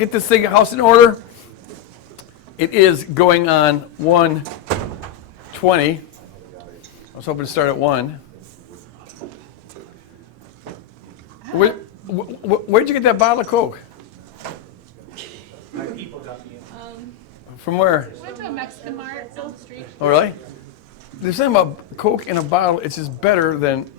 get this thing house in order. It is going on 1:20. I was hoping to start at 1. Where'd you get that bottle of Coke? My people got me. From where? Went to a Mexican mart down the street. Oh, really? There's something about Coke in a bottle. It's just better than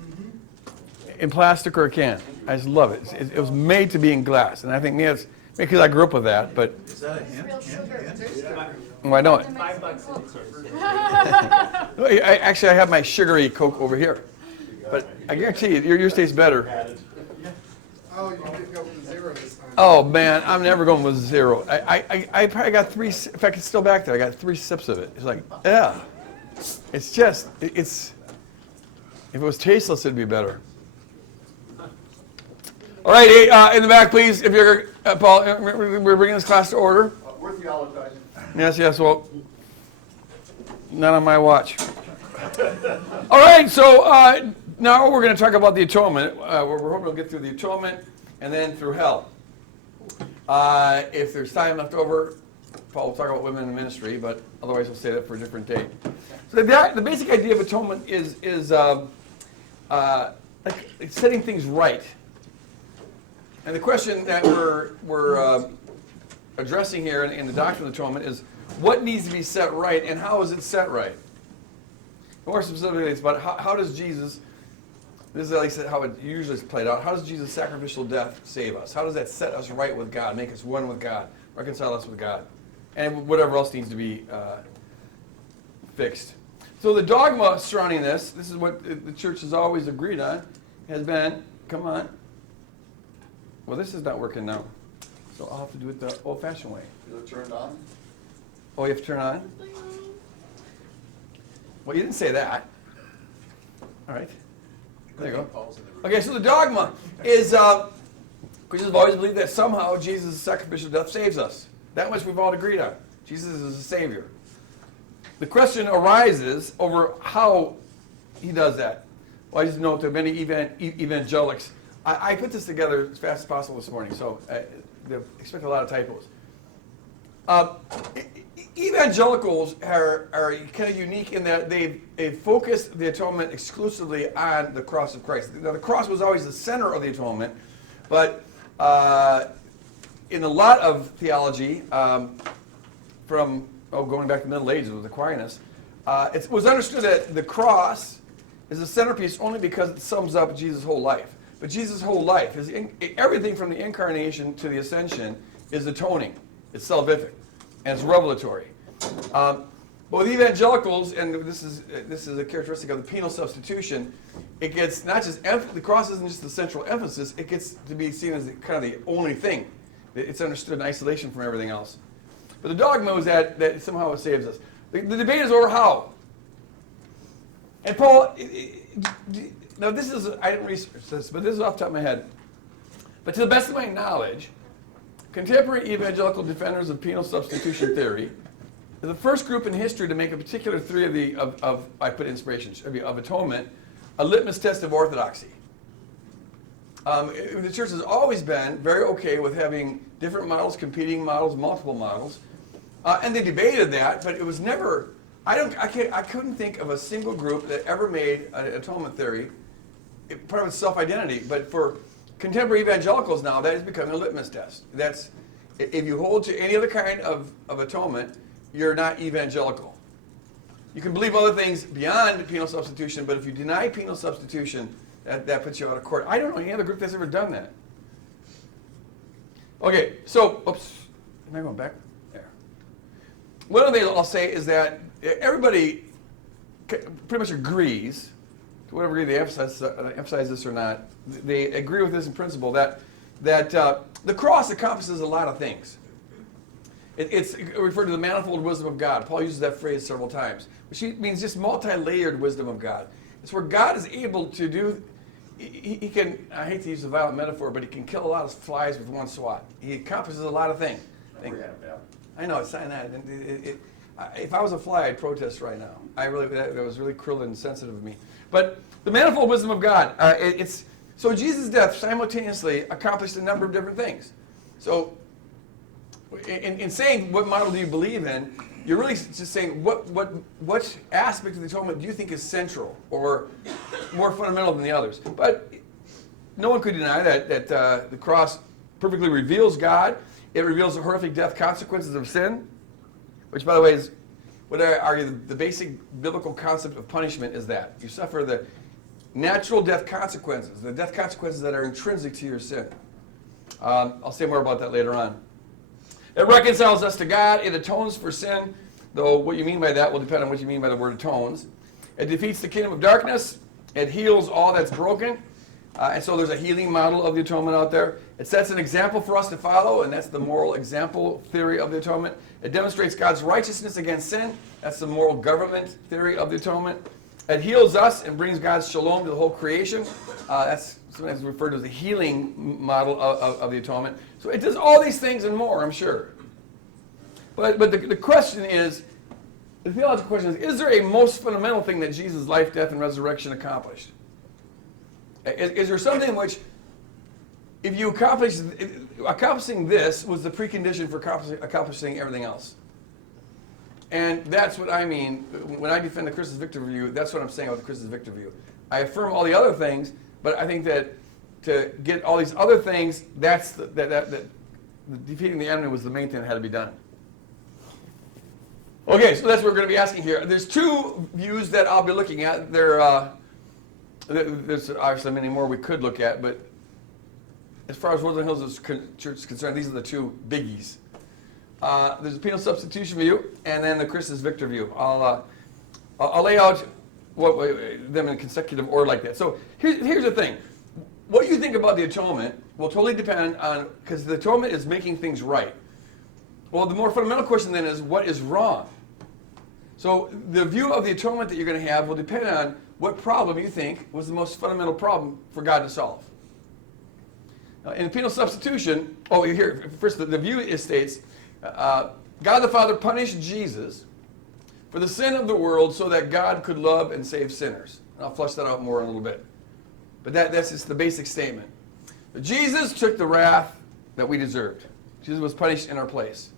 in plastic or a can. I just love it. It was made to be in glass, and I think maybe it's because I grew up with that. But Is that a hint? well, I know it. $5 Actually, I have my sugary Coke over here, but I guarantee you, yours tastes better. Oh, you did go with 0 this time. Oh man, I'm never going with 0. I probably got 3. In fact, it's still back there. I got 3 sips of it. It's like, yeah. It's just, it's. If it was tasteless, it'd be better. All right, in the back, please. If you're Paul, we're bringing this class to order. We're theologizing. Yes. Well, not on my watch. All right. So now we're going to talk about the atonement. We're hoping we'll get through the atonement and then through hell. If there's time left over, Paul will talk about women in ministry, but otherwise we'll save that for a different date. So the basic idea of atonement is like setting things right. And the question that we're addressing here in the doctrine of atonement is what needs to be set right and how is it set right? More specifically, it's about how does Jesus, this is at least how it usually is played out, how does Jesus' sacrificial death save us? How does that set us right with God, make us one with God, reconcile us with God, and whatever else needs to be fixed. So the dogma surrounding this is what the church has always agreed on, has been, come on. Well, this is not working now, so I'll have to do it the old-fashioned way. Is it turned on? Oh, you have to turn on? Well, you didn't say that. All right. There you go. Okay, so the dogma is, Christians have always believed that somehow Jesus' sacrificial death saves us. That much we've all agreed on. Jesus is a Savior. The question arises over how he does that. Well, I just note there are many evangelics. I put this together as fast as possible this morning, so they expect a lot of typos. Evangelicals are kind of unique in that they've focused the atonement exclusively on the cross of Christ. Now, the cross was always the center of the atonement, but in a lot of theology, from going back to the Middle Ages with Aquinas, it was understood that the cross is the centerpiece only because it sums up Jesus' whole life. But Jesus' whole life, everything from the incarnation to the ascension, is atoning. It's salvific, and it's revelatory. But with evangelicals, and this is a characteristic of the penal substitution, it gets not just the cross isn't just the central emphasis; it gets to be seen as kind of the only thing. It's understood in isolation from everything else. But the dogma is that somehow it saves us. The debate is over how. And Paul, now this is, I didn't research this, but this is off the top of my head. But to the best of my knowledge, contemporary evangelical defenders of penal substitution theory are the first group in history to make a particular theory I put inspiration, of atonement, a litmus test of orthodoxy. The church has always been very okay with having different models, competing models, multiple models. And they debated that, but it was never, I couldn't think of a single group that ever made an atonement theory part of its self-identity. But for contemporary evangelicals now, that is becoming a litmus test. That's, if you hold to any other kind of atonement, you're not evangelical. You can believe other things beyond penal substitution, but if you deny penal substitution, that puts you out of court. I don't know any other group that's ever done that. Okay, so, oops, am I going back? There. One of the things I'll say is that everybody pretty much agrees, to whatever degree they emphasize this or not, they agree with this in principle, that the cross encompasses a lot of things. It's referred to the manifold wisdom of God. Paul uses that phrase several times, which means just multi-layered wisdom of God. It's where God is able to do, he can, I hate to use a violent metaphor, but he can kill a lot of flies with one swat. He encompasses a lot of things. I know, it's not that. If I was a fly, I'd protest right now. That was really cruel and sensitive of me. But the manifold wisdom of God, so Jesus' death simultaneously accomplished a number of different things. So in saying what model do you believe in, you're really just saying what aspect of the atonement do you think is central or more fundamental than the others. But no one could deny that the cross perfectly reveals God. It reveals the horrific death consequences of sin, which, by the way, is what I argue the basic biblical concept of punishment is that. You suffer the natural death consequences, the death consequences that are intrinsic to your sin. I'll say more about that later on. It reconciles us to God. It atones for sin, though what you mean by that will depend on what you mean by the word atones. It defeats the kingdom of darkness. It heals all that's broken. And so there's a healing model of the atonement out there. It sets an example for us to follow, and that's the moral example theory of the atonement. It demonstrates God's righteousness against sin. That's the moral government theory of the atonement. It heals us and brings God's shalom to the whole creation. That's sometimes referred to as the healing model of the atonement. So it does all these things and more, I'm sure. But the question is, the theological question is there a most fundamental thing that Jesus' life, death, and resurrection accomplished? Is there something which, if you accomplishing this was the precondition for accomplishing everything else? And that's what I mean when I defend the Christus Victor view. That's what I'm saying about the Christus Victor view. I affirm all the other things, but I think that to get all these other things, that's that defeating the enemy was the main thing that had to be done. Okay, so that's what we're going to be asking here. There's two views that I'll be looking at. There's obviously many more we could look at, but as far as Woodland Hills Church is concerned, these are the two biggies. There's a penal substitution view, and then the Christus Victor view. I'll lay out them in consecutive order like that. So here's the thing. What you think about the atonement will totally depend on, because the atonement is making things right. Well, the more fundamental question then is, what is wrong? So the view of the atonement that you're going to have will depend on what problem you think was the most fundamental problem for God to solve. Now, in penal substitution, here, first the view states, God the Father punished Jesus for the sin of the world so that God could love and save sinners. And I'll flesh that out more in a little bit. But that's just the basic statement. But Jesus took the wrath that we deserved. Jesus was punished in our place.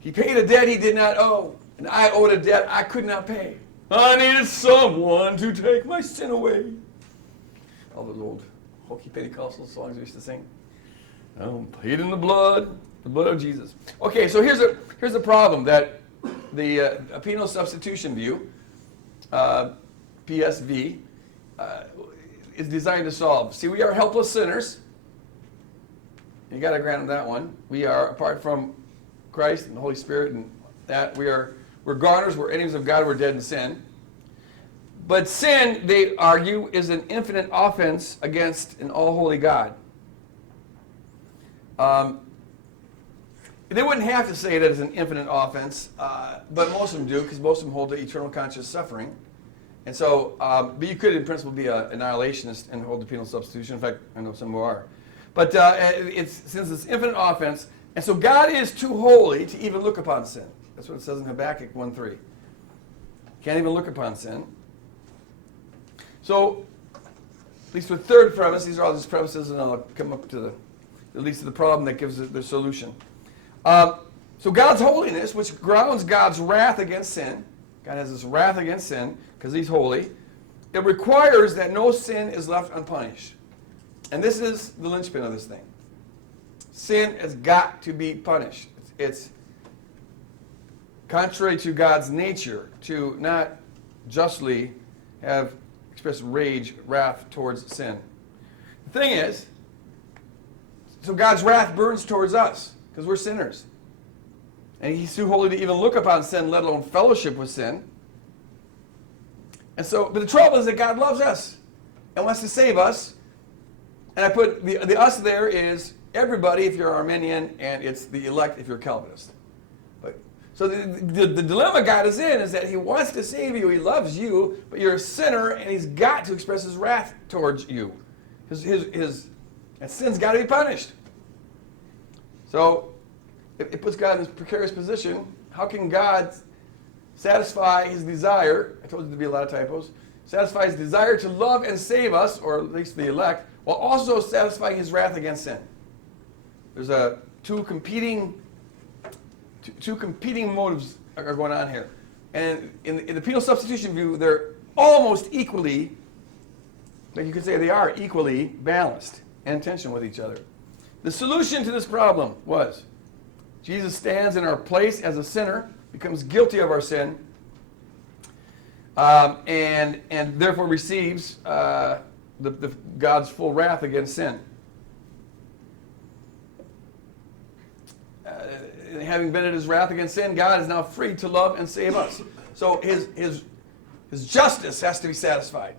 He paid a debt he did not owe, and I owed a debt I could not pay. I needed someone to take my sin away. All those old hokey Pentecostal songs we used to sing. Paid in the blood of Jesus. Okay, so here's the problem that the penal substitution view, PSV, is designed to solve. See, we are helpless sinners. You got to grant that one. We are, apart from Christ and the Holy Spirit, and that we're goners, we're enemies of God, we're dead in sin. But sin, they argue, is an infinite offense against an all-holy God. They wouldn't have to say that it's an infinite offense, but most of them do, because most of them hold to eternal conscious suffering. And so, but you could, in principle, be an annihilationist and hold the penal substitution. In fact, I know some who are. But since it's infinite offense, and so God is too holy to even look upon sin. That's what it says in Habakkuk 1:3. Can't even look upon sin. So, at least the third premise, these are all just premises, and I'll come up to at least the problem that gives it the solution. So God's holiness, which grounds God's wrath against sin, God has this wrath against sin because he's holy, it requires that no sin is left unpunished. And this is the linchpin of this thing. Sin has got to be punished. It's contrary to God's nature to not justly have expressed rage, wrath towards sin. The thing is, so God's wrath burns towards us because we're sinners. And he's too holy to even look upon sin, let alone fellowship with sin. And so, but the trouble is that God loves us and wants to save us. And I put the us there is everybody if you're Arminian, and it's the elect if you're Calvinist. So the dilemma God is in is that he wants to save you, he loves you, but you're a sinner, and he's got to express his wrath towards you. His sin's got to be punished. So it puts God in this precarious position. How can God satisfy his desire, I told you there'd be a lot of typos, satisfy his desire to love and save us, or at least the elect, while also satisfying his wrath against sin? There's a two competing motives are going on here. And in the penal substitution view, they're almost equally, like you could say they are equally balanced and in tension with each other. The solution to this problem was Jesus stands in our place as a sinner, becomes guilty of our sin, and therefore receives God's full wrath against sin. Having vented his wrath against sin, God is now free to love and save us. So his justice has to be satisfied.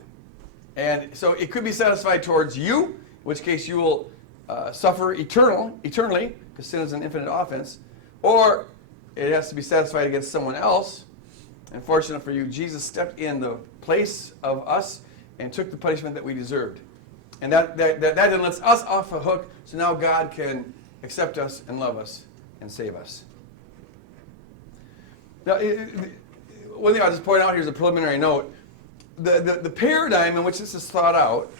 And so it could be satisfied towards you, in which case you will suffer eternally, because sin is an infinite offense, or it has to be satisfied against someone else. And fortunate for you, Jesus stepped in the place of us and took the punishment that we deserved. And that then lets us off the hook, so now God can accept us and love us and save us. Now, one thing I'll just point out here is a preliminary note. The paradigm in which this is thought out,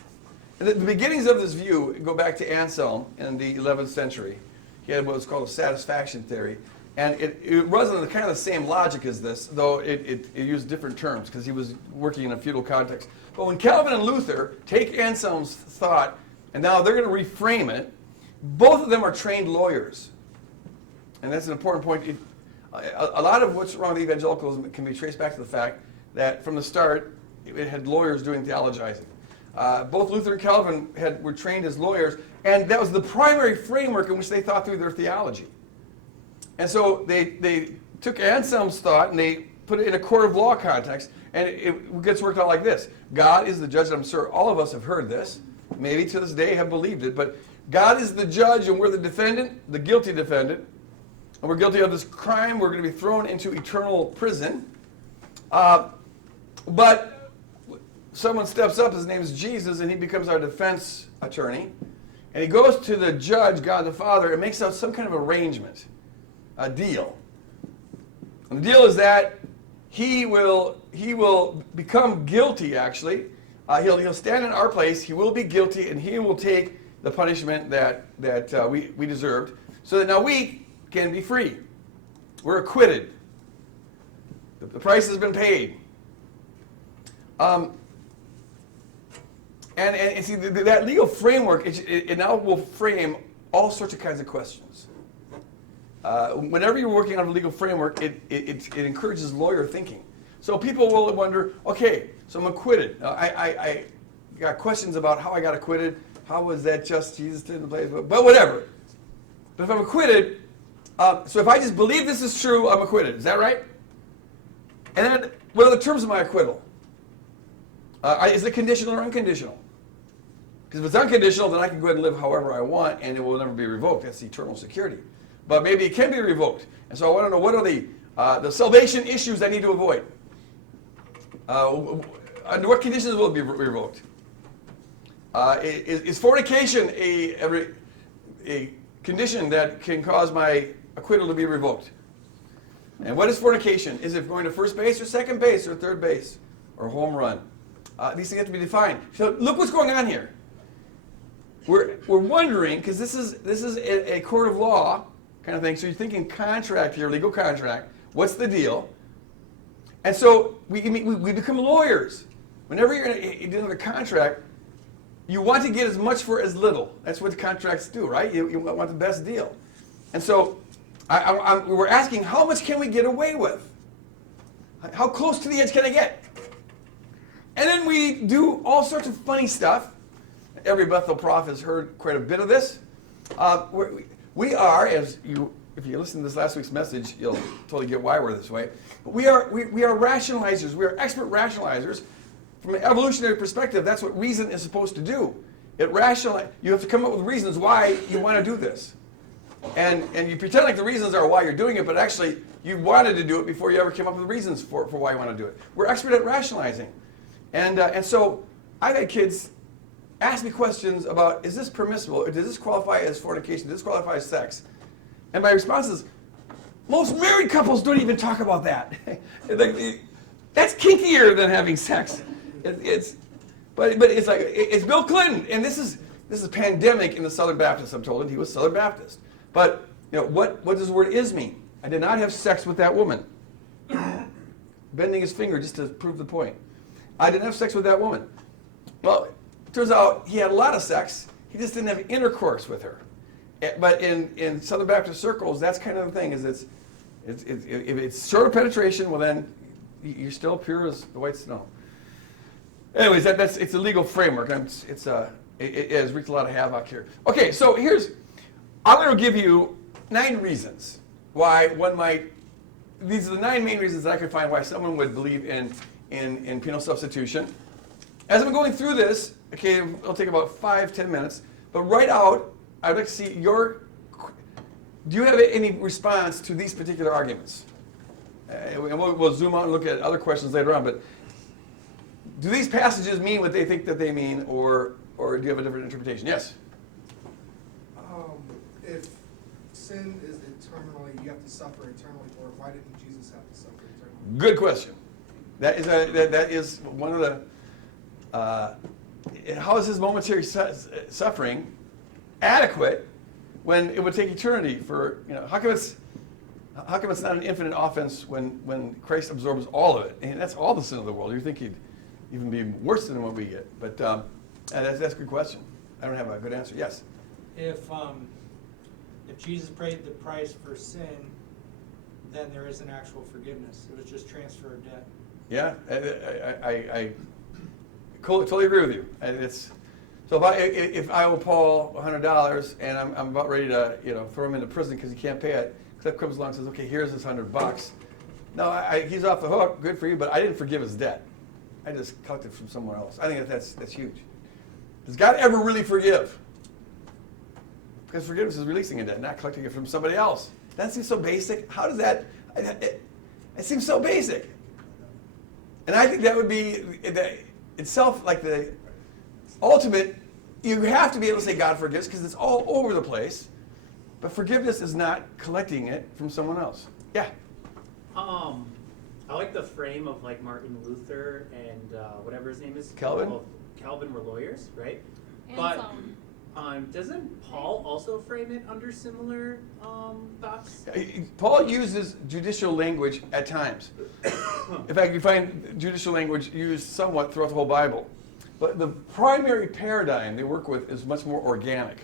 the beginnings of this view go back to Anselm in the 11th century. He had what was called a satisfaction theory. And it wasn't kind of the same logic as this, though it used different terms because he was working in a feudal context. But when Calvin and Luther take Anselm's thought, and now they're going to reframe it, both of them are trained lawyers. And that's an important point. A lot of what's wrong with evangelicalism can be traced back to the fact that from the start, it had lawyers doing theologizing. Both Luther and Calvin were trained as lawyers, and that was the primary framework in which they thought through their theology. And so they took Anselm's thought and they put it in a court of law context, and it gets worked out like this. God is the judge, and I'm sure all of us have heard this, maybe to this day have believed it, but God is the judge and we're the defendant, the guilty defendant, and we're guilty of this crime. We're going to be thrown into eternal prison. But someone steps up, his name is Jesus, and he becomes our defense attorney, and he goes to the judge, God the Father, and makes out some kind of arrangement. A deal. And the deal is that he will become guilty, actually. He'll stand in our place, he will be guilty, and he will take the punishment that we deserved, so that now we can be free. We're acquitted. The price has been paid. And see, that legal framework, it now will frame all sorts of kinds of questions. Whenever you're working on a legal framework, it encourages lawyer thinking. So people will wonder, okay, so I'm acquitted. I got questions about how I got acquitted. How was that just? Jesus didn't play, but whatever. But if I'm acquitted, so if I just believe this is true, I'm acquitted. Is that right? And then, what are the terms of my acquittal? Is it conditional or unconditional? Because if it's unconditional, then I can go ahead and live however I want, and it will never be revoked. That's eternal security. But maybe it can be revoked. And so I want to know, what are the salvation issues I need to avoid? Under what conditions will it be revoked? Is fornication a condition that can cause my acquittal to be revoked? And what is fornication? Is it going to first base or second base or third base or home run? These things have to be defined. So look what's going on here. We're wondering, because this is a court of law kind of thing. So you're thinking contract here, legal contract. What's the deal? And so we become lawyers. Whenever you're dealing with a contract, you want to get as much for as little. That's what the contracts do, right? You want the best deal. And so we're asking, how much can we get away with? How close to the edge can I get? And then we do all sorts of funny stuff. Every Bethel prof has heard quite a bit of this. We are, if you listen to this last week's message, you'll totally get why we're this way. But we are rationalizers. We are expert rationalizers. From an evolutionary perspective, that's what reason is supposed to do. You have to come up with reasons why you want to do this. And you pretend like the reasons are why you're doing it, but actually you wanted to do it before you ever came up with reasons for why you want to do it. We're expert at rationalizing. And so I've had kids ask me questions about, is this permissible? Or does this qualify as fornication? Does this qualify as sex? And my response is, most married couples don't even talk about that. That's kinkier than having sex. But it's like, it's Bill Clinton. And this is pandemic in the Southern Baptists, I'm told, and he was Southern Baptist. But what does the word is mean? I did not have sex with that woman. Bending his finger just to prove the point. I didn't have sex with that woman. Well, it turns out he had a lot of sex. He just didn't have intercourse with her. But in Southern Baptist circles, that's kind of the thing. Is if it's short of penetration, well then you're still pure as the white snow. Anyways, it's a legal framework. It has wreaked a lot of havoc here. Okay, so I'm going to give you 9 reasons why one might. These are the 9 main reasons that I could find why someone would believe in penal substitution. As I'm going through this, okay, it'll take about 5-10 minutes. But right out, I'd like to see do you have any response to these particular arguments? We'll zoom out and look at other questions later on. But do these passages mean what they think that they mean, or do you have a different interpretation? Yes. If sin is eternally, you have to suffer eternally for it. Why didn't Jesus have to suffer eternally? Good question. That is one of the. How is his momentary suffering adequate when it would take eternity for How come it's not an infinite offense when Christ absorbs all of it? And that's all the sin of the world. You think he'd even be worse than what we get? But that's a good question. I don't have a good answer. Yes. If Jesus paid the price for sin, then there is an actual forgiveness. It was just transfer of debt. Yeah, I totally agree with you. So if I owe Paul $100 and I'm about ready to throw him into prison because he can't pay it, Cliff comes along and says, okay, here's this $100. No, he's off the hook. Good for you, but I didn't forgive his debt. I just collected from somewhere else. I think that's huge. Does God ever really forgive? Because forgiveness is releasing a debt, not collecting it from somebody else. That seems so basic. How does that? It seems so basic. And I think that would be itself like the ultimate. You have to be able to say God forgives because it's all over the place. But forgiveness is not collecting it from someone else. Yeah. I like the frame of like Martin Luther and whatever his name is. Calvin? Well, Calvin were lawyers, right? And But some. doesn't Paul also frame it under similar thoughts? Paul uses judicial language at times. In fact, you find judicial language used somewhat throughout the whole Bible. But the primary paradigm they work with is much more organic.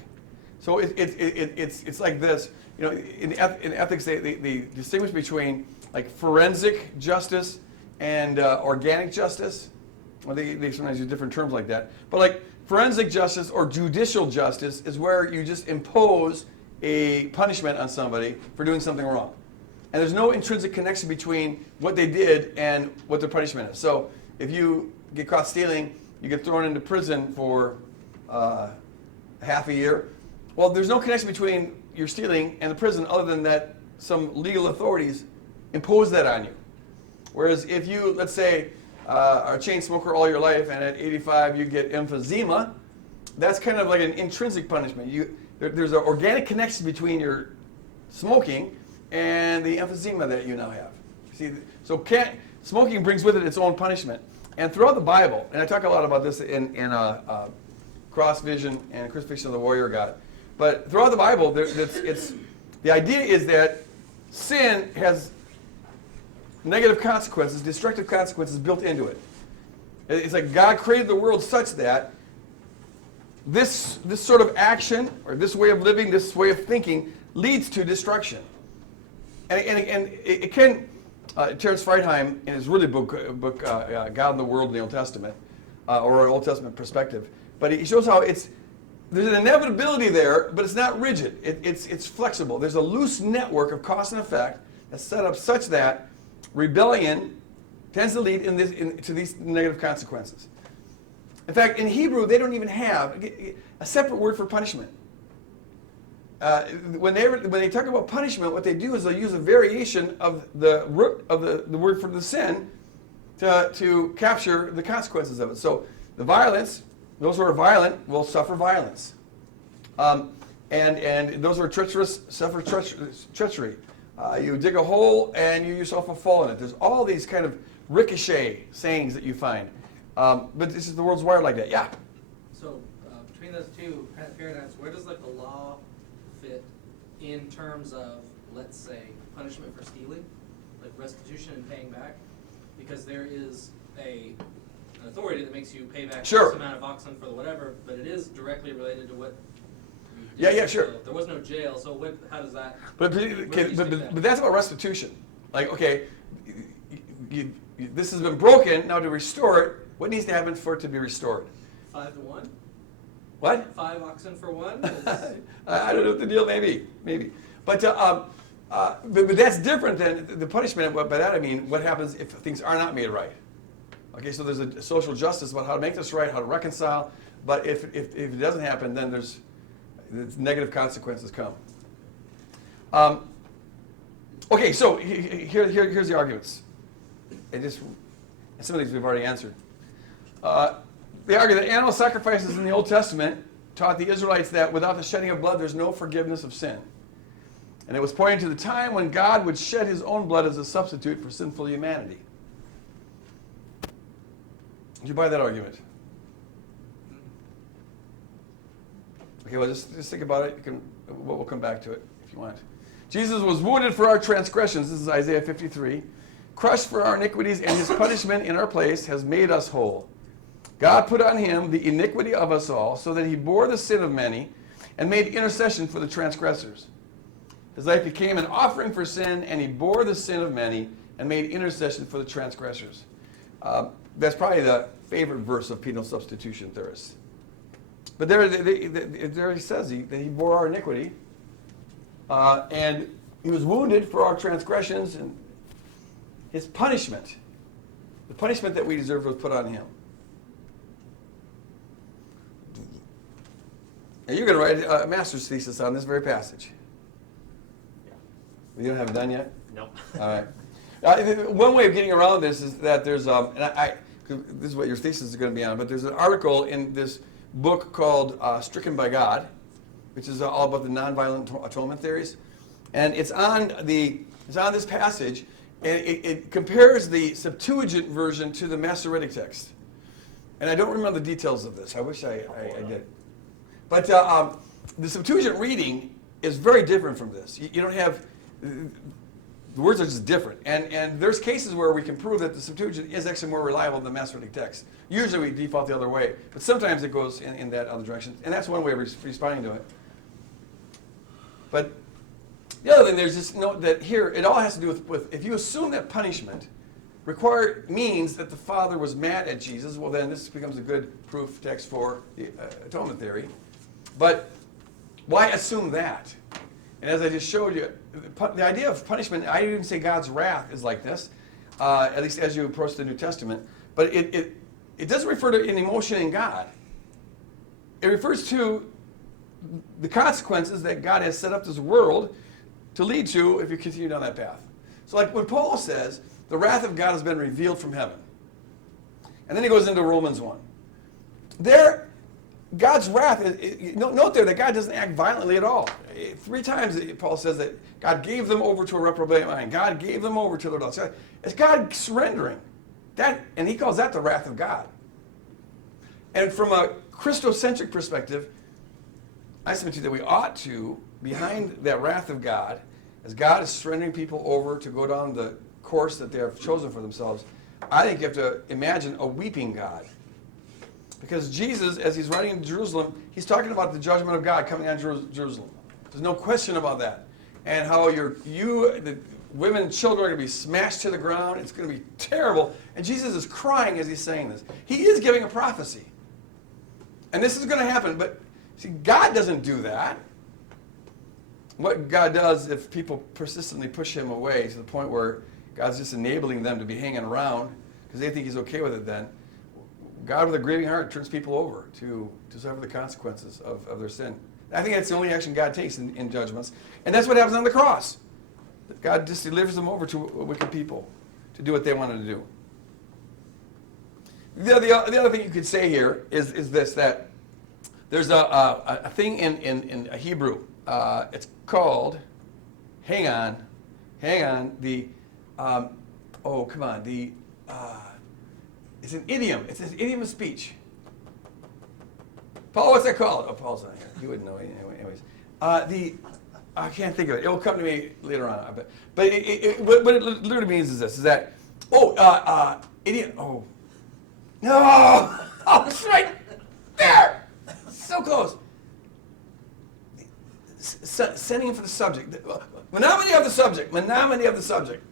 So it's like this. In ethics, they distinguish between like forensic justice and organic justice. Well, they sometimes use different terms like that. But like forensic justice or judicial justice is where you just impose a punishment on somebody for doing something wrong. And there's no intrinsic connection between what they did and what their punishment is. So if you get caught stealing, you get thrown into prison for half a year. Well, there's no connection between your stealing and the prison other than that some legal authorities impose that on you. Whereas if you, let's say, are a chain smoker all your life and at 85 you get emphysema, that's kind of like an intrinsic punishment. There's an organic connection between your smoking and the emphysema that you now have. See, so smoking brings with it its own punishment. And throughout the Bible, and I talk a lot about this in Cross Vision and Crucifixion of the Warrior God, but throughout the Bible, the idea is that sin has negative consequences, destructive consequences built into it. It's like God created the world such that this sort of action, or this way of living, this way of thinking, leads to destruction. And it can, Terence Freidheim, in his really book God and the World in the Old Testament, or an Old Testament perspective, but he shows how there's an inevitability there, but it's not rigid. It's flexible. There's a loose network of cause and effect that's set up such that rebellion tends to lead to these negative consequences. In fact, in Hebrew, they don't even have a separate word for punishment. When they talk about punishment, what they do is they'll use a variation of the root of the word for the sin to capture the consequences of it. So the violence, those who are violent will suffer violence. And those who are treacherous suffer treachery. You dig a hole and you yourself will fall in it. There's all these kind of ricochet sayings that you find. But this is the world's wired like that. Yeah? So between those two kind of paradigms, where does like the law fit in terms of, let's say, punishment for stealing, like restitution and paying back, because there is an authority that makes you pay back Sure. X amount of oxen for the whatever, but it is directly related to what you did. Yeah, yeah, sure. So there was no jail, so how does that? But, where do you stick that? but that's about restitution. Like, okay, this has been broken, now to restore it, what needs to happen for it to be restored? 5 to 1? What? 5 oxen for 1? I don't know what the deal may be, maybe. But that's different than the punishment. By that I mean, what happens if things are not made right? Okay, so there's a social justice about how to make this right, how to reconcile. But if it doesn't happen, then there's negative consequences come. Okay, so here's the arguments. And some of these we've already answered. They argue that animal sacrifices in the Old Testament taught the Israelites that without the shedding of blood, there's no forgiveness of sin. And it was pointing to the time when God would shed his own blood as a substitute for sinful humanity. Did you buy that argument? Okay, well, just think about it. We'll come back to it if you want. Jesus was wounded for our transgressions. This is Isaiah 53. Crushed for our iniquities, and his punishment in our place has made us whole. God put on him the iniquity of us all, so that he bore the sin of many and made intercession for the transgressors. His life became an offering for sin, and he bore the sin of many and made intercession for the transgressors. That's probably the favorite verse of penal substitution theorists. But there he says that he bore our iniquity, and he was wounded for our transgressions, and his punishment, the punishment that we deserved, was put on him. And you're going to write a master's thesis on this very passage. You don't have it done yet? No. All right. One way of getting around this is that there's, this is what your thesis is going to be on, but there's an article in this book called Stricken by God, which is all about the nonviolent atonement theories. And it's on this passage, and it compares the Septuagint version to the Masoretic text. And I don't remember the details of this. I wish I did. But the Septuagint reading is very different from this. You don't have, the words are just different. And there's cases where we can prove that the Septuagint is actually more reliable than the Masoretic text. Usually we default the other way, but sometimes it goes in that other direction. And that's one way of responding to it. But the other thing, there's just note that here, it all has to do with if you assume that punishment means that the Father was mad at Jesus, well then this becomes a good proof text for the atonement theory. But why assume that? And as I just showed you, the idea of punishment, I didn't say God's wrath is like this, at least as you approach the New Testament, but it doesn't refer to an emotion in God. It refers to the consequences that God has set up this world to lead to if you continue down that path. So like when Paul says, the wrath of God has been revealed from heaven. And then he goes into Romans 1. There, God's wrath, note there that God doesn't act violently at all. 3 times Paul says that God gave them over to a reprobate mind. God gave them over to their lusts. It's God surrendering. And he calls that the wrath of God. And from a Christocentric perspective, I submit to you that we ought to, behind that wrath of God, as God is surrendering people over to go down the course that they have chosen for themselves, I think you have to imagine a weeping God. Because Jesus, as he's riding into Jerusalem, he's talking about the judgment of God coming on Jerusalem. There's no question about that. And how the women and children are going to be smashed to the ground. It's going to be terrible. And Jesus is crying as he's saying this. He is giving a prophecy. And this is going to happen. But see, God doesn't do that. What God does, if people persistently push him away to the point where God's just enabling them to be hanging around because they think he's okay with it then, God with a grieving heart turns people over to suffer the consequences of their sin. I think that's the only action God takes in judgments. And that's what happens on the cross. God just delivers them over to wicked people to do what they wanted to do. The other thing you could say here is this, that there's a thing in Hebrew. It's called, hang on, it's an idiom. It's an idiom of speech. Paul, what's that called? Oh, Paul's not here. He wouldn't know anyways. I can't think of it. It will come to me later on. I bet. But what it literally means is this: is that idiot? Oh, no! Oh, it's right there. So close. Sending him for the subject. Menominee of the subject. Menominee of the subject.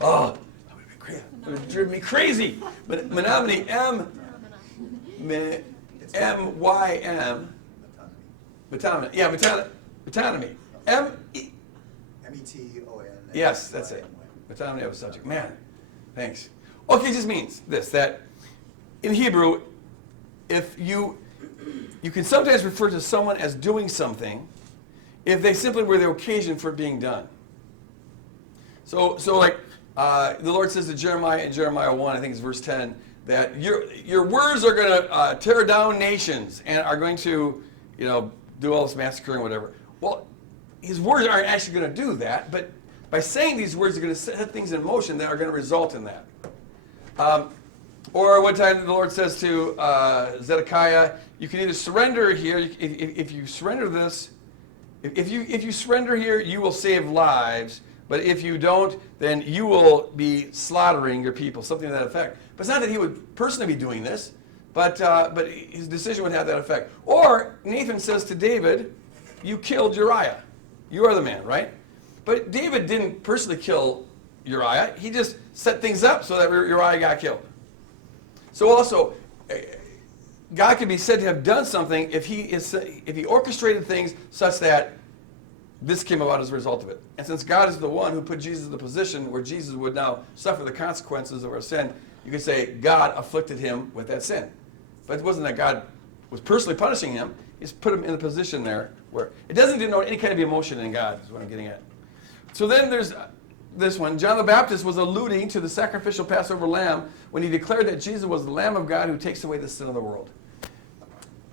Oh, that would be crazy. It would drive me crazy. But menominee, M-Y-M. Metonymy. Yeah, metonymy. M-E-T-O-N. Yes, that's it. Metonymy of a subject. Man, thanks. Okay, it just means this, that in Hebrew, if you can sometimes refer to someone as doing something if they simply were the occasion for it being done. So like the Lord says to Jeremiah in Jeremiah 1, I think it's verse 10, that your words are going to tear down nations and are going to, do all this massacring or whatever. Well, his words aren't actually going to do that, but by saying these words, they're going to set things in motion that are going to result in that. Or one time the Lord says to Zedekiah, you can either surrender here, if you surrender this, if you surrender here, you will save lives, but if you don't, then you will be slaughtering your people, something to that effect. But it's not that he would personally be doing this, but his decision would have that effect. Or Nathan says to David, you killed Uriah. You are the man, right? But David didn't personally kill Uriah. He just set things up so that Uriah got killed. So also, God could be said to have done something if he orchestrated things such that this came about as a result of it. And since God is the one who put Jesus in the position where Jesus would now suffer the consequences of our sin, you could say God afflicted him with that sin. But it wasn't that God was personally punishing him. He's put him in a position there where it doesn't denote any kind of emotion in God, is what I'm getting at. So then there's this one. John the Baptist was alluding to the sacrificial Passover lamb when he declared that Jesus was the Lamb of God who takes away the sin of the world.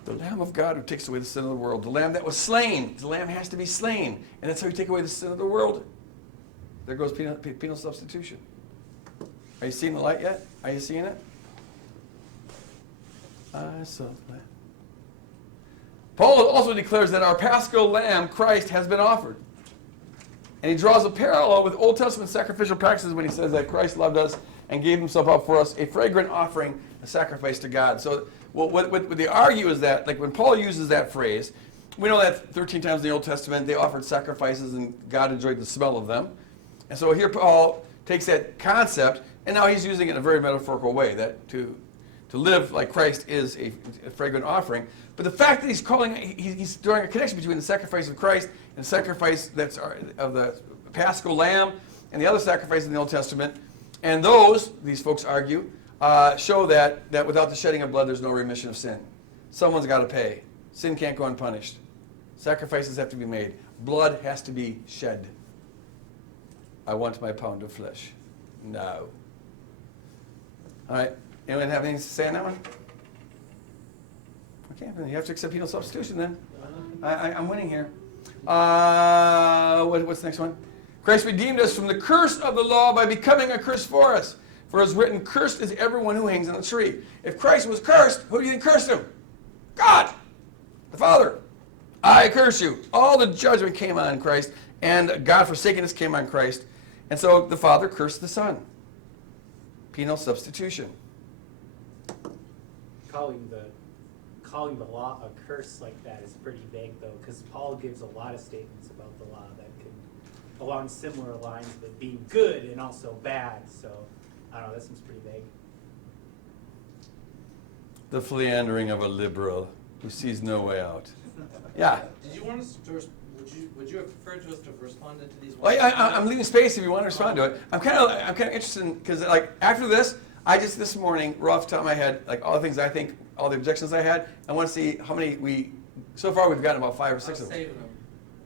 The Lamb of God who takes away the sin of the world. The Lamb that was slain. The Lamb has to be slain. And that's how you take away the sin of the world. There goes penal substitution. Are you seeing the light yet? Are you seeing it? I saw the light. Paul also declares that our Paschal Lamb, Christ, has been offered. And he draws a parallel with Old Testament sacrificial practices when he says that Christ loved us and gave himself up for us, a fragrant offering, a sacrifice to God. So what they argue is that, like when Paul uses that phrase, we know that 13 times in the Old Testament they offered sacrifices and God enjoyed the smell of them. And so here Paul takes that concept and now he's using it in a very metaphorical way, that to live like Christ is a fragrant offering. But the fact that he's drawing a connection between the sacrifice of Christ and the sacrifice that's of the Paschal Lamb and the other sacrifices in the Old Testament, and these folks argue, show that without the shedding of blood, there's no remission of sin. Someone's got to pay. Sin can't go unpunished. Sacrifices have to be made. Blood has to be shed. I want my pound of flesh. No. All right. Anyone have anything to say on that one? Okay, then you have to accept penal substitution then. I'm winning here. What's the next one? Christ redeemed us from the curse of the law by becoming a curse for us. For as written, cursed is everyone who hangs on a tree. If Christ was cursed, who do you think cursed him? God, the Father. I curse you. All the judgment came on Christ, and God forsakenness came on Christ. And so the Father cursed the Son. Penal substitution. Calling the law a curse like that is pretty vague, though, because Paul gives a lot of statements about the law that could, along similar lines of it being good and also bad. So, I don't know, that seems pretty vague. The philandering of a liberal who sees no way out. Yeah. Did you want us to, would you have preferred us to have responded to these? Well, I'm leaving space if you want to respond to it. I'm kind of interested in, because like after this, this morning, right off the top of my head, like all the things I think, all the objections I had, I want to see how many so far we've gotten about 5 or 6 of them. Saving them.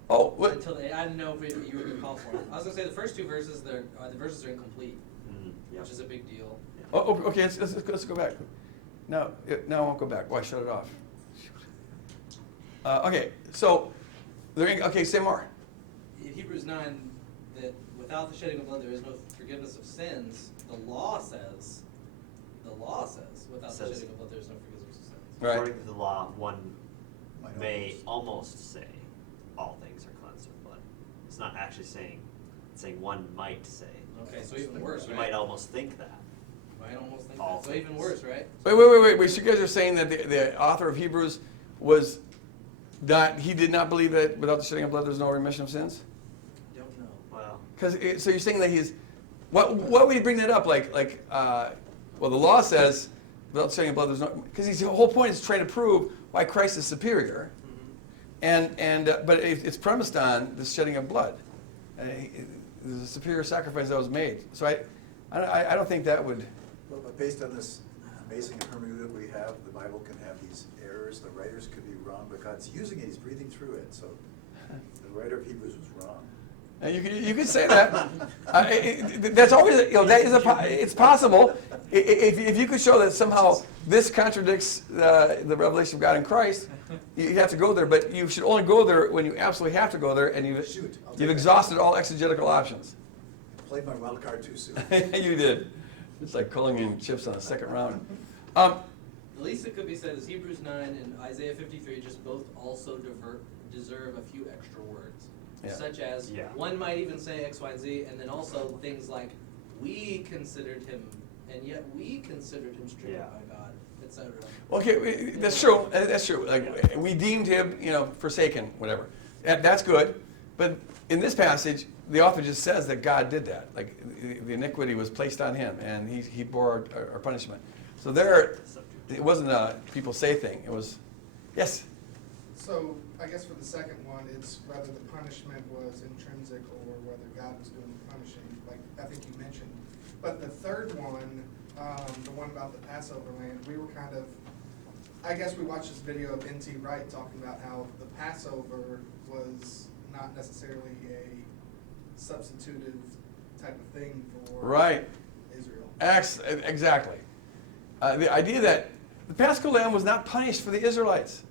Oh, what? Until I didn't know if you were going to call for it. I was going to say the first 2 verses, the verses are incomplete, which is a big deal. Oh, okay, let's go back. No, I won't go back. Why shut it off? Okay, so, say more. In Hebrews 9, that without the shedding of blood there is no forgiveness of sins, the law says, without the shedding of blood there is no forgiveness of sins. Right. According to the law, one may almost say all things are cleansed with blood. It's not actually saying, it's saying one might say. Okay, so even worse, You right? might almost think that. Might almost think All that. So even things. worse, right? Wait. So you guys are saying that the author of Hebrews was not, he did not believe that without the shedding of blood there's no remission of sins? Don't know. Well, So you're saying that he's, what would he bring that up? Well, the law says without shedding of blood there's no, because his whole point is trying to prove why Christ is superior, but it's premised on the shedding of blood. There's a superior sacrifice that was made. So I don't think that would. Well, but based on this amazing hermeneutic we have, the Bible can have these errors. The writers could be wrong, but God's using it. He's breathing through it. So the writer of Hebrews was wrong. You could say that. That's always, that is it's possible. If you could show that somehow this contradicts the revelation of God in Christ, you have to go there. But you should only go there when you absolutely have to go there, and you've exhausted all exegetical options. Played my wild card too soon. You did. It's like calling in chips on a second round. The least it could be said is Hebrews 9 and Isaiah 53 just both also deserve a few extra words. Yeah. Such as, Yeah. one might even say X, Y, and Z, and then also things like, we considered him, and yet we considered him straight Yeah. by God, etc. Okay, that's true. That's true. Like we deemed him, forsaken, whatever. That's good. But in this passage, the author just says that God did that. Like the iniquity was placed on him, and he bore our punishment. So there, it wasn't a people say thing. It was, yes. So I guess for the second one, it's whether the punishment was intrinsic or whether God was doing the punishing, like I think you mentioned. But the third one, the one about the Passover land, we were kind of, I guess we watched this video of N.T. Wright talking about how the Passover was not necessarily a substitutive type of thing for Right. Israel. Exactly. The idea that the Paschal Lamb was not punished for the Israelites.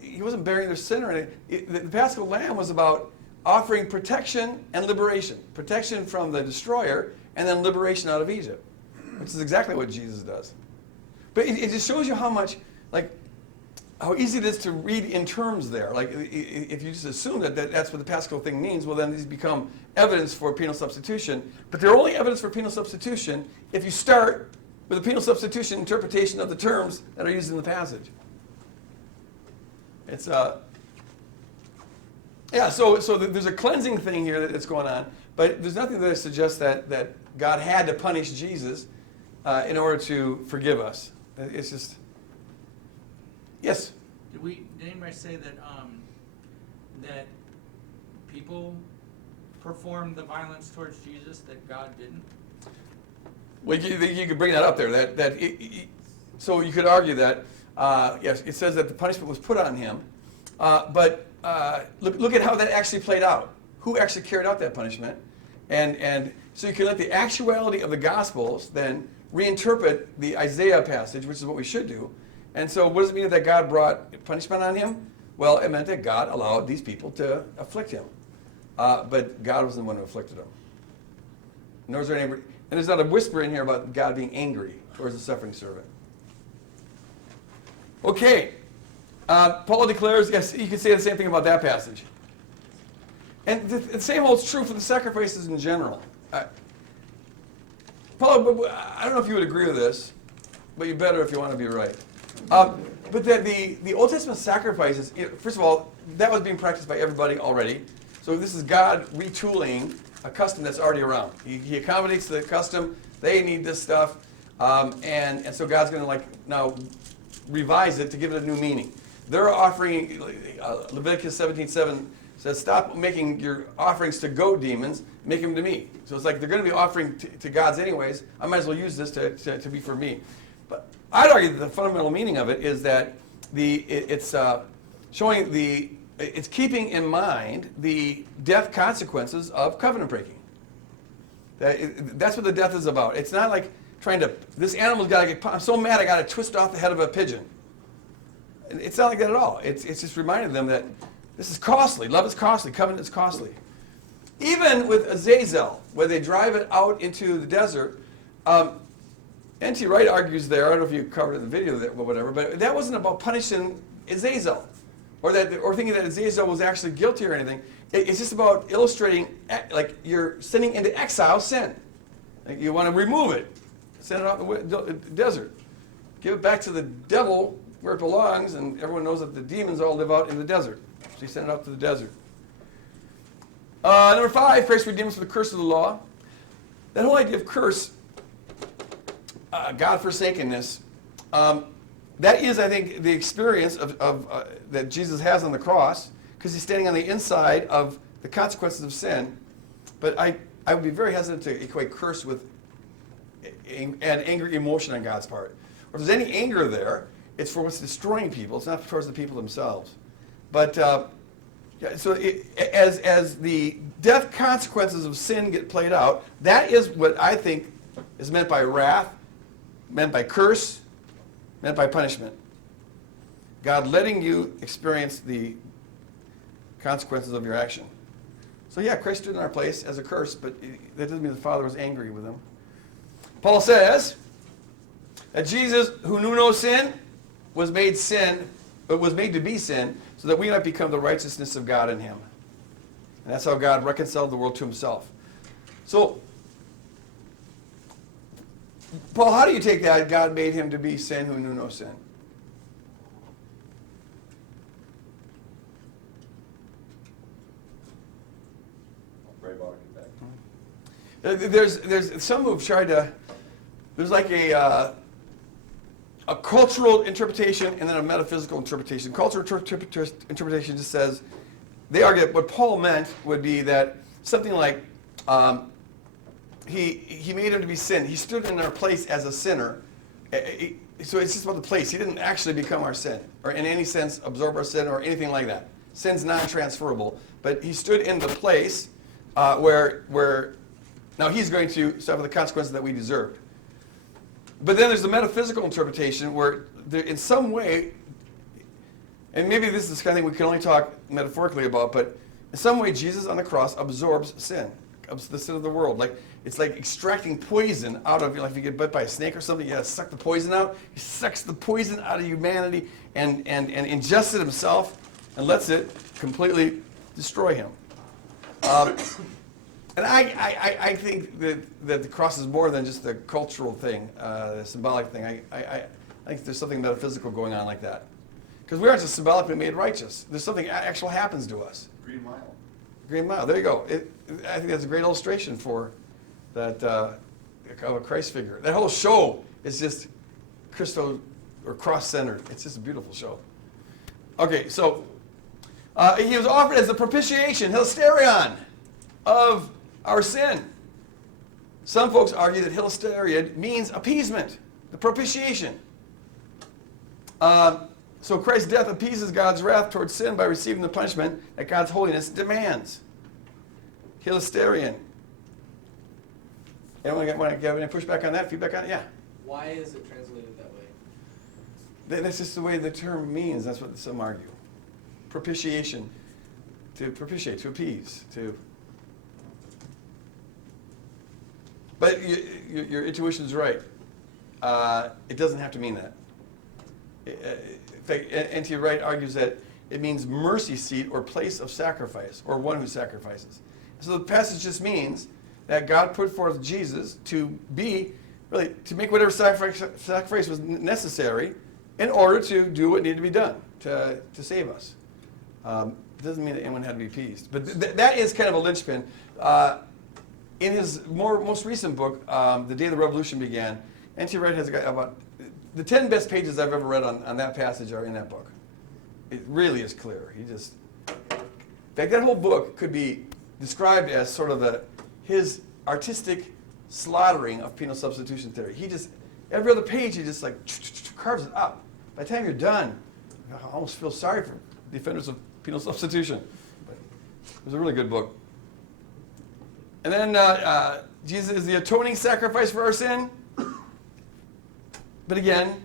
He wasn't bearing their sin or anything. The Paschal Lamb was about offering protection and liberation. Protection from the destroyer and then liberation out of Egypt, which is exactly what Jesus does. But it just shows you how much, how easy it is to read in terms there. Like, if you just assume that that's what the Paschal thing means, well, then these become evidence for penal substitution. But they're only evidence for penal substitution if you start with a penal substitution interpretation of the terms that are used in the passage. It's so there's a cleansing thing here that's going on, but there's nothing that suggests that God had to punish Jesus in order to forgive us. It's just, yes. Did anybody say that that people performed the violence towards Jesus that God didn't? Well, you could bring that up there. So you could argue that, yes, it says that the punishment was put on him, but look at how that actually played out. Who actually carried out that punishment? And so you can let the actuality of the Gospels then reinterpret the Isaiah passage, which is what we should do. And so what does it mean that God brought punishment on him? Well, it meant that God allowed these people to afflict him. But God was the one who afflicted him. Nor is there any, and there's not a whisper in here about God being angry towards the suffering servant. Okay. Paul declares, yes, you can say the same thing about that passage. And the same holds true for the sacrifices in general. Paul, I don't know if you would agree with this, but you better if you want to be right. But that the Old Testament sacrifices, first of all, that was being practiced by everybody already. So this is God retooling a custom that's already around. He accommodates the custom. They need this stuff. And so God's going to now revise it to give it a new meaning. They're offering, Leviticus 17:7 says, stop making your offerings to goat demons, make them to me. So it's like they're going to be offering to gods anyways. I might as well use this to be for me. But I'd argue that the fundamental meaning of it is that it's keeping in mind the death consequences of covenant breaking. That's what the death is about. It's not like this animal's got to I'm so mad I got to twist off the head of a pigeon. It's not like that at all. It's just reminding them that this is costly. Love is costly. Covenant is costly. Even with Azazel, where they drive it out into the desert, N.T. Wright argues there, I don't know if you covered it in the video or whatever, but that wasn't about punishing Azazel. or thinking that Azazel was actually guilty or anything. It's just about illustrating, like you're sending into exile sin. Like you want to remove it, send it out in the desert, give it back to the devil where it belongs, and everyone knows that the demons all live out in the desert. So you send it out to the desert. Number 5, Christ redeemed us from the curse of the law. That whole idea of curse, God-forsakenness, that is, I think, the experience of that Jesus has on the cross, because he's standing on the inside of the consequences of sin. But I would be very hesitant to equate curse with an angry emotion on God's part. Or if there's any anger there, it's for what's destroying people. It's not towards the people themselves. But as the death consequences of sin get played out, that is what I think is meant by wrath, meant by curse, meant by punishment. God letting you experience the consequences of your action. So yeah, Christ stood in our place as a curse, but that doesn't mean the Father was angry with him. Paul says that Jesus, who knew no sin, was made to be sin, so that we might become the righteousness of God in him. And that's how God reconciled the world to himself. So, Paul, how do you take that God made him to be sin who knew no sin? There's some who've tried to, there's like a cultural interpretation and then a metaphysical interpretation. Cultural interpretation just says, they argue what Paul meant would be that something like he made him to be sin. He stood in our place as a sinner. So it's just about the place. He didn't actually become our sin or in any sense absorb our sin or anything like that. Sin's non-transferable. But he stood in the place where now he's going to suffer the consequences that we deserved. But then there's the metaphysical interpretation where there, in some way, and maybe this is the kind of thing we can only talk metaphorically about, but in some way Jesus on the cross absorbs sin, the sin of the world. Like it's like extracting poison out of, like if you get bit by a snake or something, you gotta suck the poison out. He sucks the poison out of humanity and ingests it himself and lets it completely destroy him. And I think that the cross is more than just a cultural thing, a symbolic thing. I think there's something metaphysical going on like that. Because we aren't just symbolically made righteous. There's something actual happens to us. Green Mile. Green Mile, there you go. I think that's a great illustration for that of a Christ figure. That whole show is just Christo or cross-centered. It's just a beautiful show. Okay, so he was offered as the propitiation, Hilasterion, of our sin. Some folks argue that Hilasterion means appeasement, the propitiation. So Christ's death appeases God's wrath towards sin by receiving the punishment that God's holiness demands. Hilasterion. Anyone have any pushback on that? Feedback on it? Yeah. Why is it translated that way? That's just the way the term means. That's what some argue. Propitiation. To propitiate, to appease, to... But your intuition's right. It doesn't have to mean that. In fact, N.T. Wright argues that it means mercy seat or place of sacrifice, or one who sacrifices. So the passage just means that God put forth Jesus to be, really, to make whatever sacrifice was necessary in order to do what needed to be done to save us. It doesn't mean that anyone had to be appeased. But that is kind of a linchpin. In his most recent book, The Day the Revolution Began, N.T. Wright has got about the 10 best pages I've ever read on that passage are in that book. It really is clear. In fact, that whole book could be described as sort of his artistic slaughtering of penal substitution theory. Every other page, he just like carves it up. By the time you're done, I almost feel sorry for defenders of penal substitution. But it was a really good book. And then Jesus is the atoning sacrifice for our sin. But again,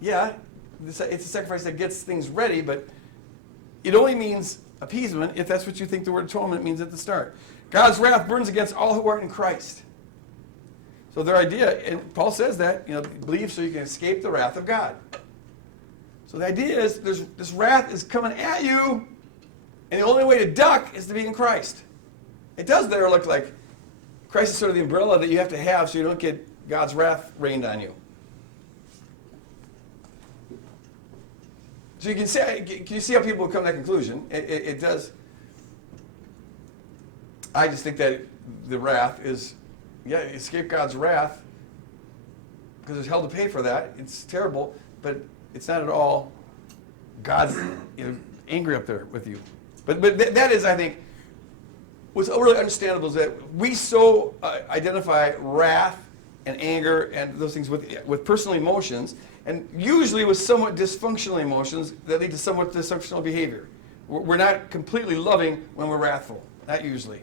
yeah, it's a sacrifice that gets things ready, but it only means appeasement if that's what you think the word atonement means at the start. God's wrath burns against all who are in Christ. So their idea, and Paul says that, believe so you can escape the wrath of God. So the idea is this wrath is coming at you, and the only way to duck is to be in Christ. It does there look like Christ is sort of the umbrella that you have to have so you don't get God's wrath rained on you. So you can you see how people come to that conclusion? It does. I just think that the wrath is, escape God's wrath because there's hell to pay for that. It's terrible, but it's not at all God's angry up there with you. But that is, I think, what's really understandable is that we so identify wrath and anger and those things with personal emotions, and usually with somewhat dysfunctional emotions that lead to somewhat dysfunctional behavior. We're not completely loving when we're wrathful, not usually.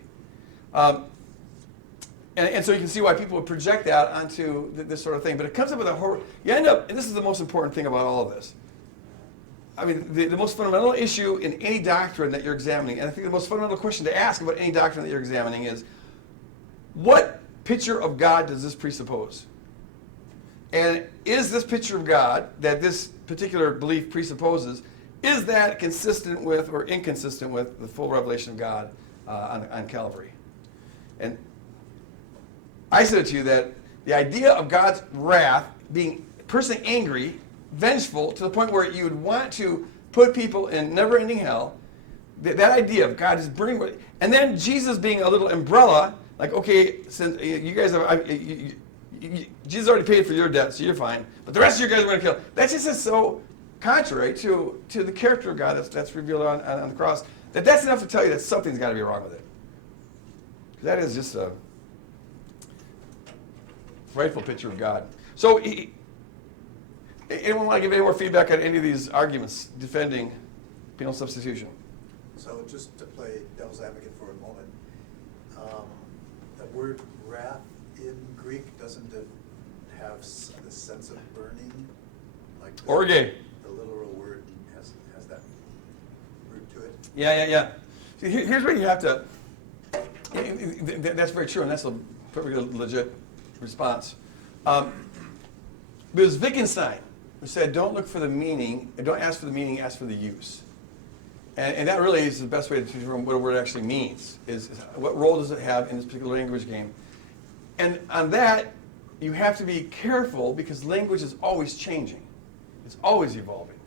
And so you can see why people would project that onto this sort of thing. But it comes up with you end up, and this is the most important thing about all of this. I mean, the most fundamental issue in any doctrine that you're examining, and I think the most fundamental question to ask about any doctrine that you're examining is, what picture of God does this presuppose? And is this picture of God that this particular belief presupposes, is that consistent with or inconsistent with the full revelation of God on Calvary? And I said to you that the idea of God's wrath being personally angry, vengeful, to the point where you would want to put people in never-ending hell, that idea of God is burning, and then Jesus being a little umbrella, like, okay, since you guys have, Jesus already paid for your debt, so you're fine, but the rest of you guys are going to kill. That's just so contrary to the character of God that's revealed on the cross, that's enough to tell you that something's got to be wrong with it. That is just a frightful picture of God. So, anyone want to give any more feedback on any of these arguments defending penal substitution? So just to play devil's advocate for a moment, the word wrath in Greek, doesn't it have the sense of burning? Like Orge. The literal word has that root to it? Yeah. See, here's where you have to, that's very true, and that's a perfectly legit response. It was Wittgenstein who said, don't look for the meaning, don't ask for the meaning, ask for the use. And that really is the best way to determine what a word actually means, is what role does it have in this particular language game. And on that, you have to be careful because language is always changing. It's always evolving.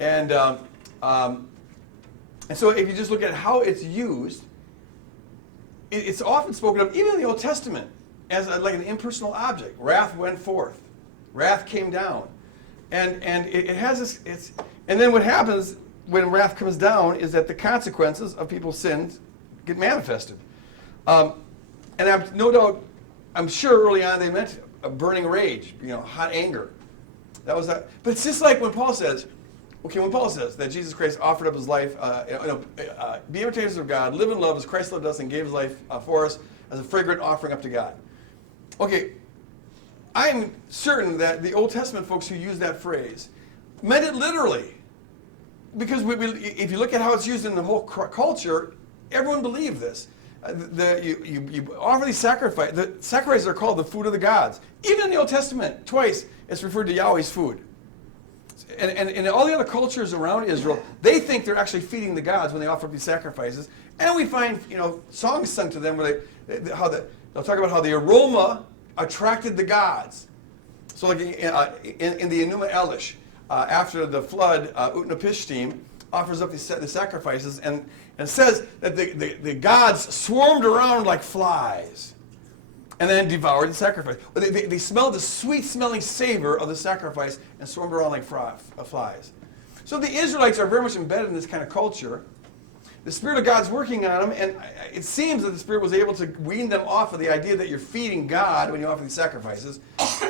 And so if you just look at how it's used, it's often spoken of, even in the Old Testament, as like an impersonal object. Wrath went forth. Wrath came down. And it has this, and then what happens when wrath comes down is that the consequences of people's sins get manifested. And I'm sure early on they meant a burning rage, hot anger. That was that. But it's just like when Paul says that Jesus Christ offered up his life, be imitators of God, live in love as Christ loved us and gave his life for us as a fragrant offering up to God. Okay, I'm certain that the Old Testament folks who used that phrase meant it literally. Because if you look at how it's used in the whole culture, everyone believed this. You offer these sacrifices. The sacrifices are called the food of the gods. Even in the Old Testament, twice it's referred to Yahweh's food. And all the other cultures around Israel, they think they're actually feeding the gods when they offer up these sacrifices. And we find songs sung to them where they'll talk about how the aroma attracted the gods. So like in the Enuma Elish, after the flood, Utnapishtim offers up the sacrifices, and it says that the gods swarmed around like flies and then devoured the sacrifice. They smelled the sweet-smelling savor of the sacrifice and swarmed around like flies. So the Israelites are very much embedded in this kind of culture. The Spirit of God's working on them, and it seems that the Spirit was able to wean them off of the idea that you're feeding God when you offer these sacrifices,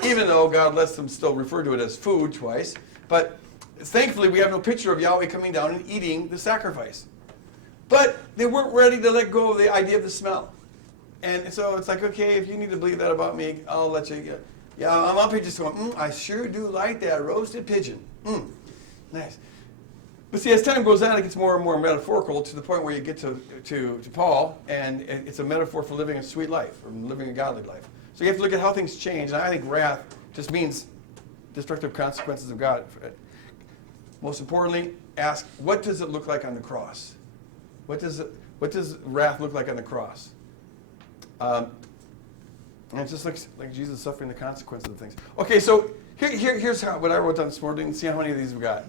even though God lets them still refer to it as food twice. But thankfully, we have no picture of Yahweh coming down and eating the sacrifice. But they weren't ready to let go of the idea of the smell. And so it's like, okay, if you need to believe that about me, I'll let you. Yeah, I'm up here just going, I sure do like that roasted pigeon. Nice. But see, as time goes on, it gets more and more metaphorical to the point where you get to Paul, and it's a metaphor for living a sweet life, or living a godly life. So you have to look at how things change, and I think wrath just means destructive consequences of God. most importantly, ask, what does it look like on the cross? What does wrath look like on the cross? And it just looks like Jesus suffering the consequences of things. Okay, so here's what I wrote down this morning. See how many of these we've got.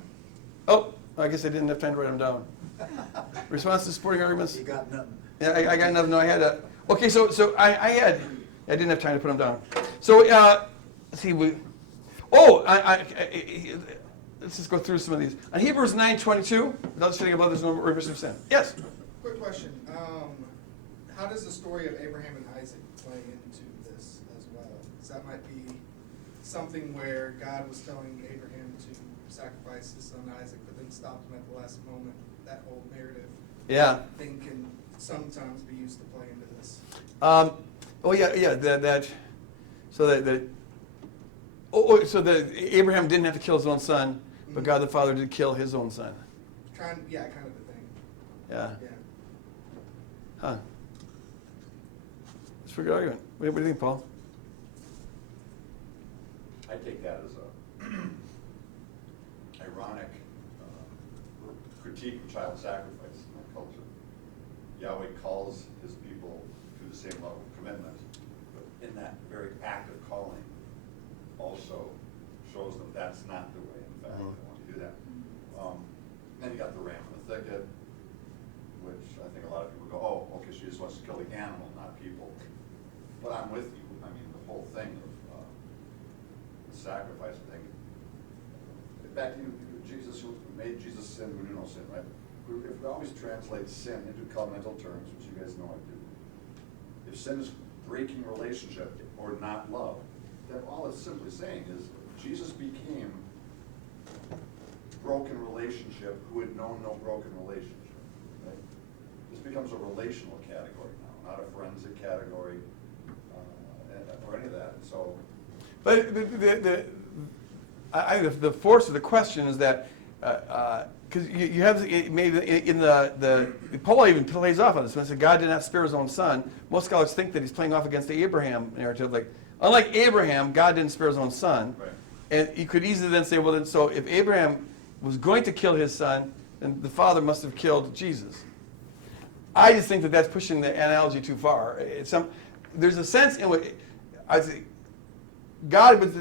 Oh, I guess I didn't have time to write them down. Response to supporting arguments? You got nothing. Yeah, I got nothing. No, I had a. Okay, so I didn't have time to put them down. So let's see. Let's just go through some of these. On Hebrews 9:22, without shedding of blood, there's no remission of sin. Yes. Quick question. How does the story of Abraham and Isaac play into this as well? Because that might be something where God was telling Abraham to sacrifice his son Isaac, but then stopped him at the last moment. That whole narrative Yeah. thing can sometimes be used to play into this. So that Abraham didn't have to kill his own son, but God the Father did kill his own son. Kind of the thing. Yeah. Yeah. Huh. That's a pretty good argument. What do you think, Paul? I take that as a ironic critique of child sacrifice in our culture. Yahweh calls his people to the same level of commitment, but in that very act of calling also shows them that's not the way, in fact, they want to do that. Then you got the ram in the thicket, which I think a lot of people go, oh, okay, she just wants to kill the animal, not people. But I'm with you. I mean, the whole thing of the sacrifice thing. Back to you, Jesus, who made Jesus sin, who knew no sin, right? If we always translate sin into covenantal terms, which you guys know I do, if sin is breaking relationship or not love, then all it's simply saying is Jesus became broken relationship who had known no broken relationship. Right? This becomes a relational category now, not a forensic category or any of that. So, But I think the force of the question is that because you have maybe in the Paul even plays off on this when it says God did not spare his own son. Most scholars think that he's playing off against the Abraham narrative. Like, unlike Abraham, God didn't spare his own son. right. And you could easily then say, well, then so if Abraham was going to kill his son, then the father must have killed Jesus. I just think that that's pushing the analogy too far. There's a sense in which I think God was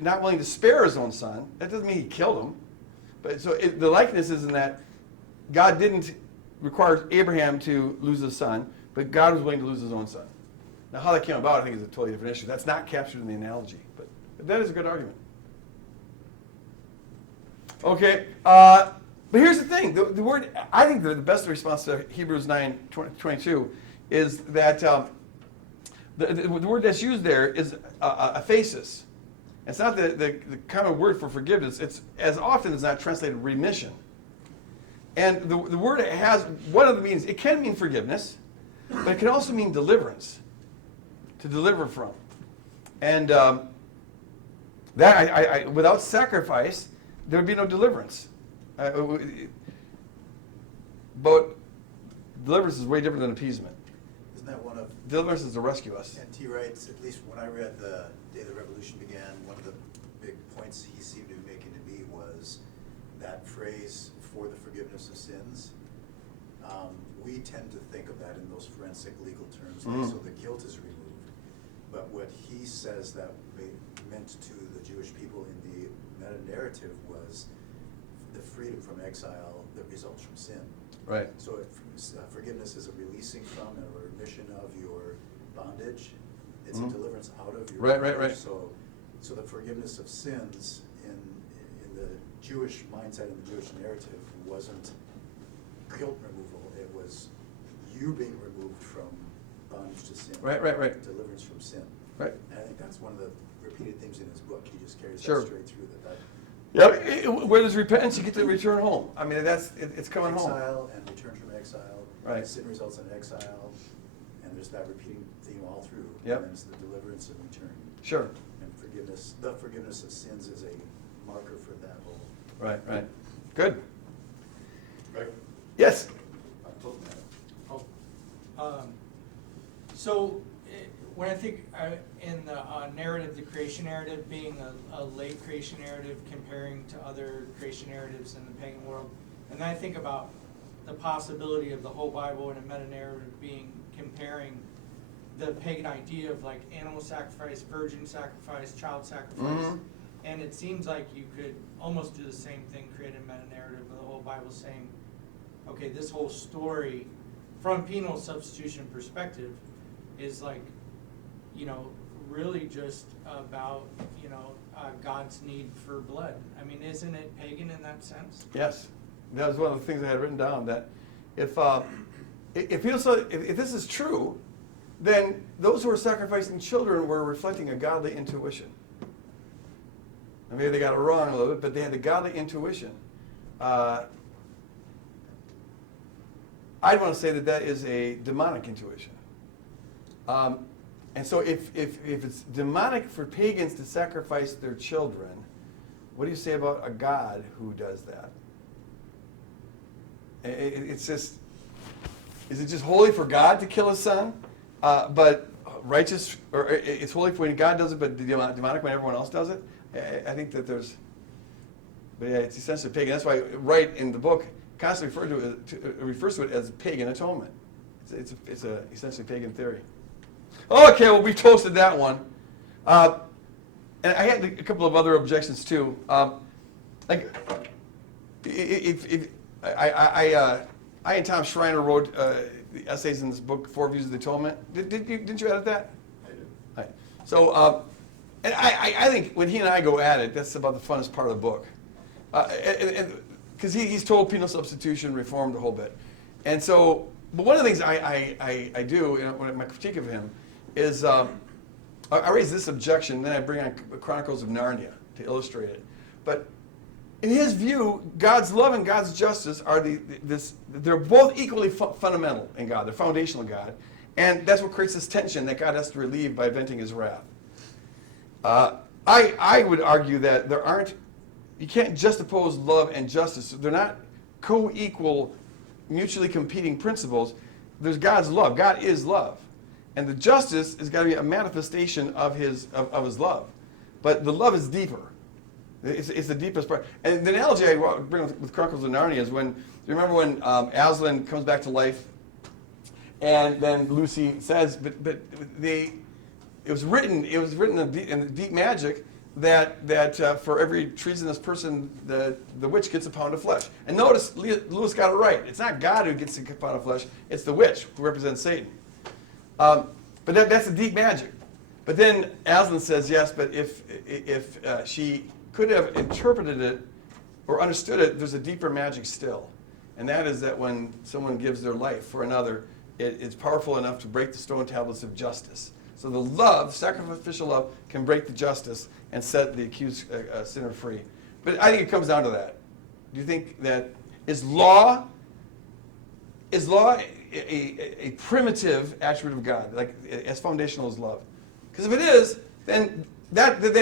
not willing to spare his own son. That doesn't mean he killed him. But so the likeness is in that God didn't require Abraham to lose his son, but God was willing to lose his own son. Now, how that came about, I think, is a totally different issue. That's not captured in the analogy, but that is a good argument. Okay, but here's the thing. The word, I think the best response to Hebrews 9:22 is that the word that's used there is aphasis. It's not the common word for forgiveness. It's as often as not translated remission. And the word has one of the meanings. It can mean forgiveness, but it can also mean deliverance, to deliver from. And that without sacrifice, there would be no deliverance. But deliverance is way different than appeasement. Isn't that one of, Deliverance is to rescue us. and T. Wright's, at least when I read The Day the Revolution Began, one of the big points he seemed to be making to me was that phrase, for the forgiveness of sins. We tend to think of that in those forensic legal terms, like, so the guilt is removed. But what he says that meant to the Jewish people in the meta-narrative was the freedom from exile that results from sin. Right. So forgiveness is a releasing from and a remission of your bondage. It's a deliverance out of your bondage. Right. So the forgiveness of sins in the Jewish mindset and the Jewish narrative wasn't guilt removal. It was you being removed from bondage to sin. Right. Deliverance from sin. Right. And I think that's one of the repeated themes in his book. He just carries Sure. that straight through that. Yeah, where there's repentance, you get to return home. I mean, it's coming home. Exile and return from exile. Right. Sin results in exile, and there's that repeating theme all through. Yep. And then it's the deliverance and return. Sure. And forgiveness, the forgiveness of sins is a marker for that whole. Right. Good. Greg? Yes. I'm totally mad. So when I think in the narrative, the creation narrative being a late creation narrative comparing to other creation narratives in the pagan world, and then I think about the possibility of the whole Bible in a meta-narrative being comparing the pagan idea of like animal sacrifice, virgin sacrifice, child sacrifice. Mhm. And it seems like you could almost do the same thing, create a meta-narrative of the whole Bible saying, okay, this whole story from penal substitution perspective is like, really just about, God's need for blood. I mean, isn't it pagan in that sense? Yes, that was one of the things I had written down. That if this is true, then those who were sacrificing children were reflecting a godly intuition. And maybe they got it wrong a little bit, but they had the godly intuition. I'd want to say that is a demonic intuition. And so if it's demonic for pagans to sacrifice their children, what do you say about a God who does that? It's just, is it just holy for God to kill his son, but righteous, or it's holy when God does it, but demonic when everyone else does it? I think that but yeah, it's essentially pagan. That's why Wright in the book constantly refers to it as pagan atonement. It's essentially pagan theory. Okay, well, we toasted that one. And I had a couple of other objections too. I and Tom Schreiner wrote the essays in this book, 4 Views of the Atonement. Didn't you edit that? I did. Right. So, and I think when he and I go at it, that's about the funnest part of the book. Because he's told penal substitution, reformed a whole bit. And so, but one of the things I do, when my critique of him, is I raise this objection, then I bring on Chronicles of Narnia to illustrate it. But in his view, God's love and God's justice are they're both equally fundamental in God. They're foundational in God. And that's what creates this tension that God has to relieve by venting his wrath. I would argue that you can't juxtapose love and justice. They're not co-equal, mutually competing principles. There's God's love. God is love. And the justice has got to be a manifestation of his love. But the love is deeper. It's the deepest part. And the analogy I bring with Chronicles of Narnia is you remember when Aslan comes back to life, and then Lucy says, but it was written in the deep magic that for every treasonous person, the witch gets a pound of flesh. And notice, Lewis got it right. It's not God who gets a pound of flesh. It's the witch who represents Satan. But that's the deep magic. But then Aslan says, yes, but if she could have interpreted it or understood it, there's a deeper magic still. And that is that when someone gives their life for another, it's powerful enough to break the stone tablets of justice. So the love, sacrificial love, can break the justice and set the accused sinner free. But I think it comes down to that. Do you think that is law a primitive attribute of God, like as foundational as love? Because if it is, then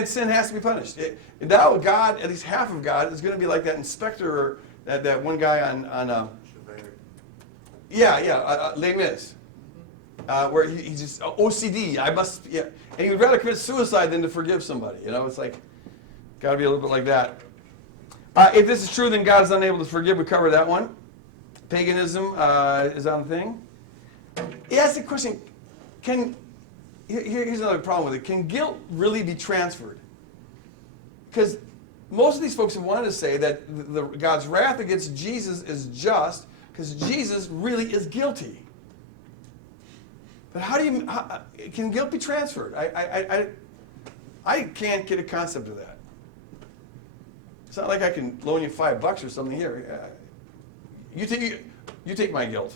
sin has to be punished. Now God, at least half of God, is going to be like that inspector, or that one guy on Les Mis, where he's just OCD. And he would rather commit suicide than to forgive somebody. It's like got to be a little bit like that. If this is true, then God is unable to forgive. We covered that one. Paganism is on the thing. He asked the question: here's another problem with it. Can guilt really be transferred? Because most of these folks have wanted to say that God's wrath against Jesus is just because Jesus really is guilty. But can guilt be transferred? I can't get a concept of that. It's not like I can loan you $5 or something here. You take my guilt.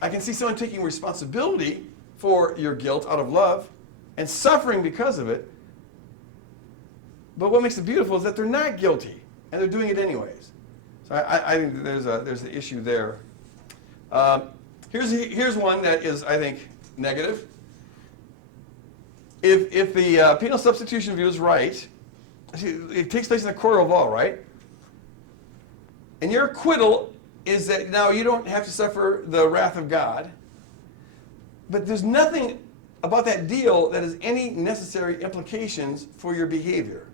I can see someone taking responsibility for your guilt out of love and suffering because of it. But what makes it beautiful is that they're not guilty and they're doing it anyways. So I think there's an issue there. Here's one that is, I think, negative. If the penal substitution view is right, it takes place in the court of law, right? And your acquittal is that now you don't have to suffer the wrath of God. But there's nothing about that deal that has any necessary implications for your behavior,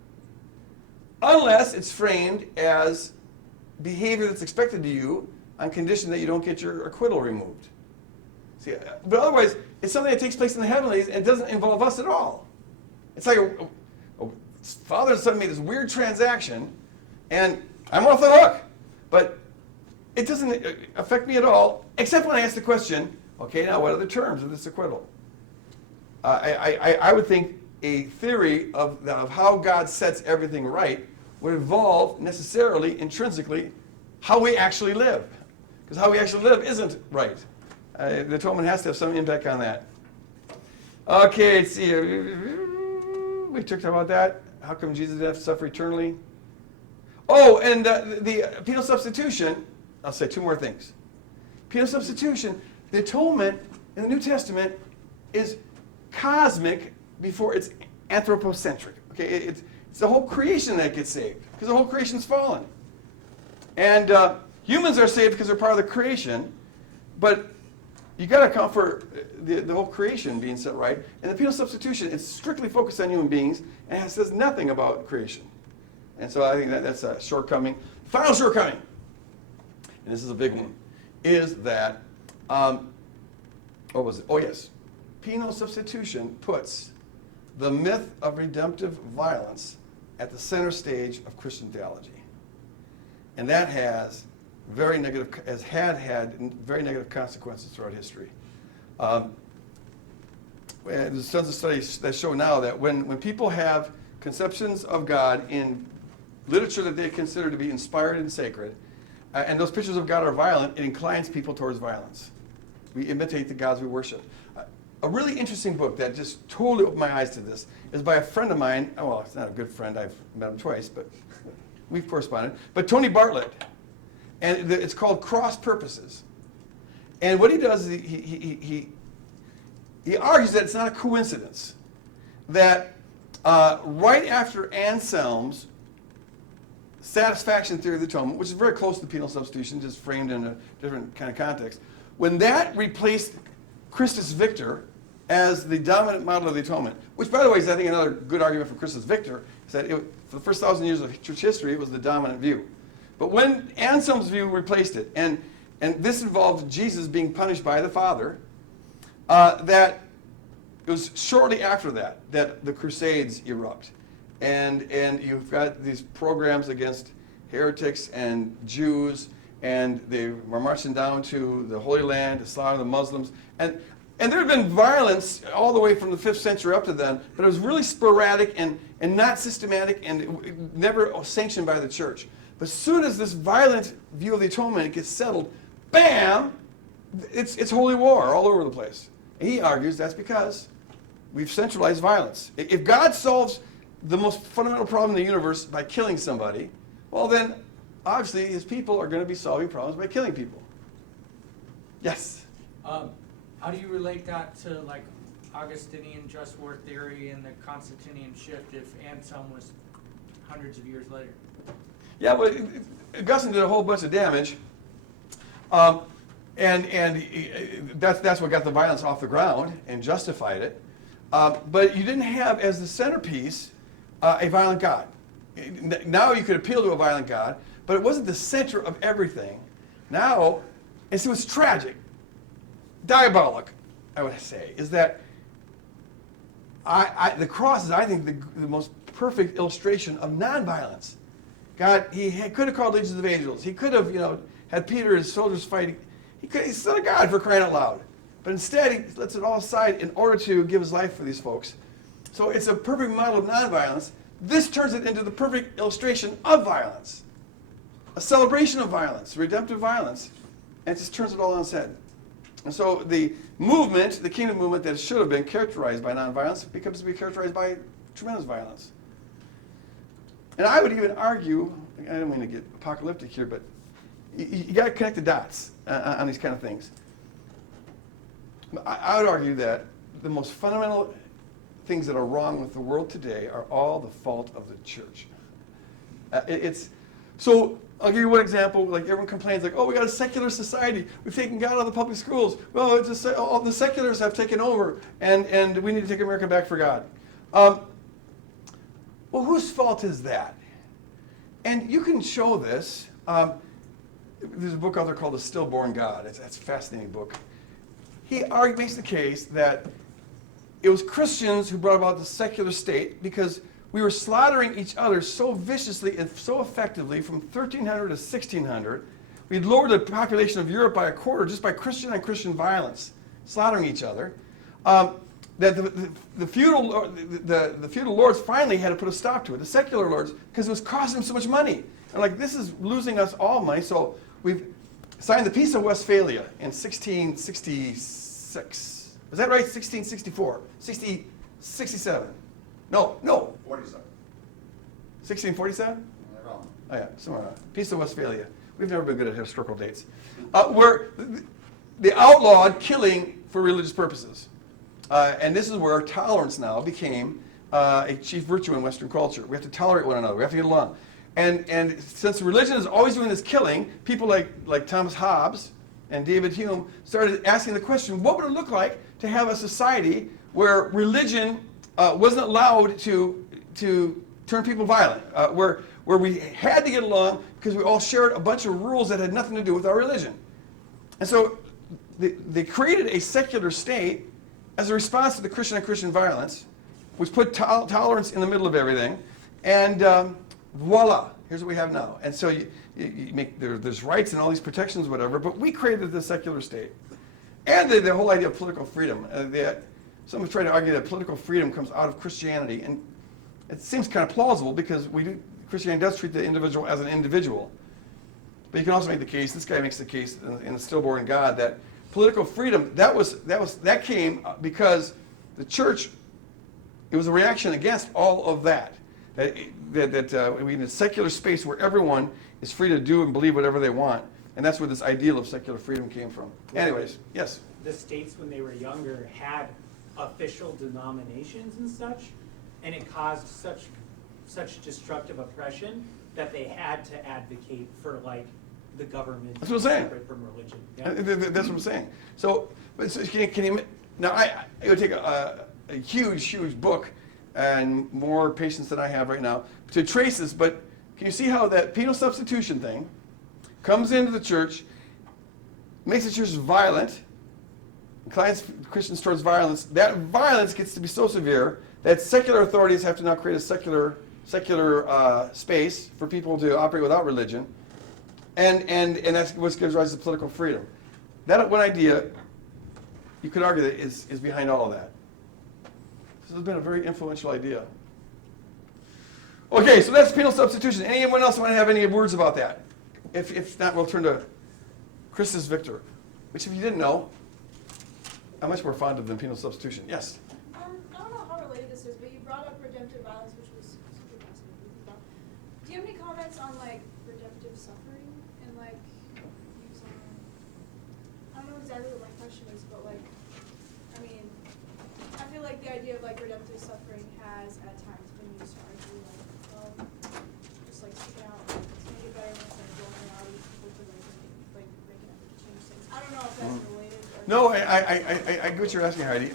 unless it's framed as behavior that's expected to you on condition that you don't get your acquittal removed. See, but otherwise, it's something that takes place in the heavenlies and it doesn't involve us at all. It's like a father suddenly made this weird transaction, and I'm off the hook. But it doesn't affect me at all, except when I ask the question, okay, now what are the terms of this acquittal? I would think a theory of how God sets everything right would involve necessarily, intrinsically, how we actually live. Because how we actually live isn't right. The atonement has to have some impact on that. Okay, let's see. We talked about that. How come Jesus didn't have to suffer eternally? Oh, and the penal substitution, I'll say two more things. Penal substitution, the atonement in the New Testament is cosmic before it's anthropocentric. Okay, it's the whole creation that gets saved, because the whole creation's fallen. And humans are saved because they're part of the creation, but you got to account for the whole creation being set right. And the penal substitution is strictly focused on human beings, and it says nothing about creation. And so I think that's a shortcoming. Final shortcoming, and this is a big one, is that, what was it? Oh, yes. Penal substitution puts the myth of redemptive violence at the center stage of Christian theology. And that has very negative very negative consequences throughout history. There's tons of studies that show now that when people have conceptions of God in literature that they consider to be inspired and sacred, and those pictures of God are violent, it inclines people towards violence. We imitate the gods we worship. A really interesting book that just totally opened my eyes to this is by a friend of mine. Oh, well, it's not a good friend. I've met him twice, but we've corresponded. But Tony Bartlett. And it's called Cross Purposes. And what he does is he argues that it's not a coincidence that right after Anselm's satisfaction theory of the atonement, which is very close to penal substitution, just framed in a different kind of context, when that replaced Christus Victor as the dominant model of the atonement, which, by the way, is, I think, another good argument for Christus Victor, is that for the first 1,000 years of church history, it was the dominant view. But when Anselm's view replaced it, and this involved Jesus being punished by the Father, that it was shortly after that the Crusades erupt. And you've got these programs against heretics and Jews, and they were marching down to the Holy Land to slaughter the Muslims. And there had been violence all the way from the 5th century up to then, but it was really sporadic and not systematic and never sanctioned by the church. But as soon as this violent view of the atonement gets settled, bam, it's holy war all over the place. And he argues that's because we've centralized violence. If God solves the most fundamental problem in the universe by killing somebody, well then, obviously, his people are going to be solving problems by killing people. Yes? How do you relate that to like Augustinian just war theory and the Constantinian shift if Anselm was hundreds of years later? Yeah, well, Augustine did a whole bunch of damage, and that's what got the violence off the ground and justified it. But you didn't have as the centerpiece a violent God. Now you could appeal to a violent God, but it wasn't the center of everything. Now, and so it's tragic, diabolic, I would say, is that the cross is, I think, the most perfect illustration of nonviolence. God, he could have called legions of angels. He could have, had Peter and his soldiers fighting. He's the Son of God, for crying out loud. But instead, he lets it all aside in order to give his life for these folks. So it's a perfect model of nonviolence. This turns it into the perfect illustration of violence. A celebration of violence, redemptive violence. And it just turns it all on its head. And so the movement, the kingdom movement that should have been characterized by nonviolence, becomes to be characterized by tremendous violence. And I would even argue, I don't mean to get apocalyptic here, but you got to connect the dots on these kind of things. I would argue that the most fundamental things that are wrong with the world today are all the fault of the church. So I'll give you one example. Like everyone complains, like, oh, we got a secular society. We've taken God out of the public schools. Well, it's just, all the seculars have taken over, and we need to take America back for God. Well, whose fault is that? And you can show this. There's a book out there called The Stillborn God. That's a fascinating book. He makes the case that it was Christians who brought about the secular state because we were slaughtering each other so viciously and so effectively from 1300 to 1600. We'd lowered the population of Europe by a quarter just by Christian on Christian violence, slaughtering each other. That the feudal lords finally had to put a stop to it, the secular lords, because it was costing them so much money. And like, this is losing us all money, so we've signed the Peace of Westphalia in 1666. Was that right? 1664? 67? No. 47. 1647? I don't know. Oh yeah, somewhere around. Peace of Westphalia. We've never been good at historical dates. Where they outlawed killing for religious purposes. And this is where tolerance now became a chief virtue in Western culture. We have to tolerate one another. We have to get along. And since religion is always doing this killing, people like Thomas Hobbes and David Hume started asking the question, what would it look like to have a society where religion wasn't allowed to turn people violent, where we had to get along because we all shared a bunch of rules that had nothing to do with our religion. And so they created a secular state as a response to the Christian on Christian violence, which put tolerance in the middle of everything, and voila, here's what we have now. And so you make there's rights and all these protections, whatever, but we created the secular state. And the whole idea of political freedom. Some have tried to argue that political freedom comes out of Christianity, and it seems kind of plausible because Christianity does treat the individual as an individual. But you can also make the case, this guy makes the case in The Stillborn God, that political freedom, that came because the church, it was a reaction against all of that. That we need a secular space where everyone is free to do and believe whatever they want. And that's where this ideal of secular freedom came from. Anyways, yes? The states, when they were younger, had official denominations and such, and it caused such destructive oppression that they had to advocate for, like, the government That's what I'm saying. separate from religion. Yeah. That's what I'm saying. So can you now? It would take a huge book and more patience than I have right now to trace this. But can you see how that penal substitution thing comes into the church, makes the church violent, inclines Christians towards violence? That violence gets to be so severe that secular authorities have to now create a secular space for people to operate without religion. And that's what gives rise to political freedom. That one idea, you could argue that is behind all of that. This has been a very influential idea. Okay, so that's penal substitution. Anyone else want to have any words about that? If not, we'll turn to Christus Victor, which if you didn't know, I'm much more fond of than penal substitution. Yes? I don't know how related this is, but you brought up redemptive violence, which was super fascinating. Do you have any comments on, like, redemptive suffering and, like, views on, I don't know exactly what my question is, but, like, I mean, I feel like the idea of, like, redemptive suffering has at times been used to argue, like, well, just, like, stick it out, like, it's gonna get better once, like, rolling out these people to, like, make an effort to change things. I don't know if that's related or. No, I get what you're asking, Heidi.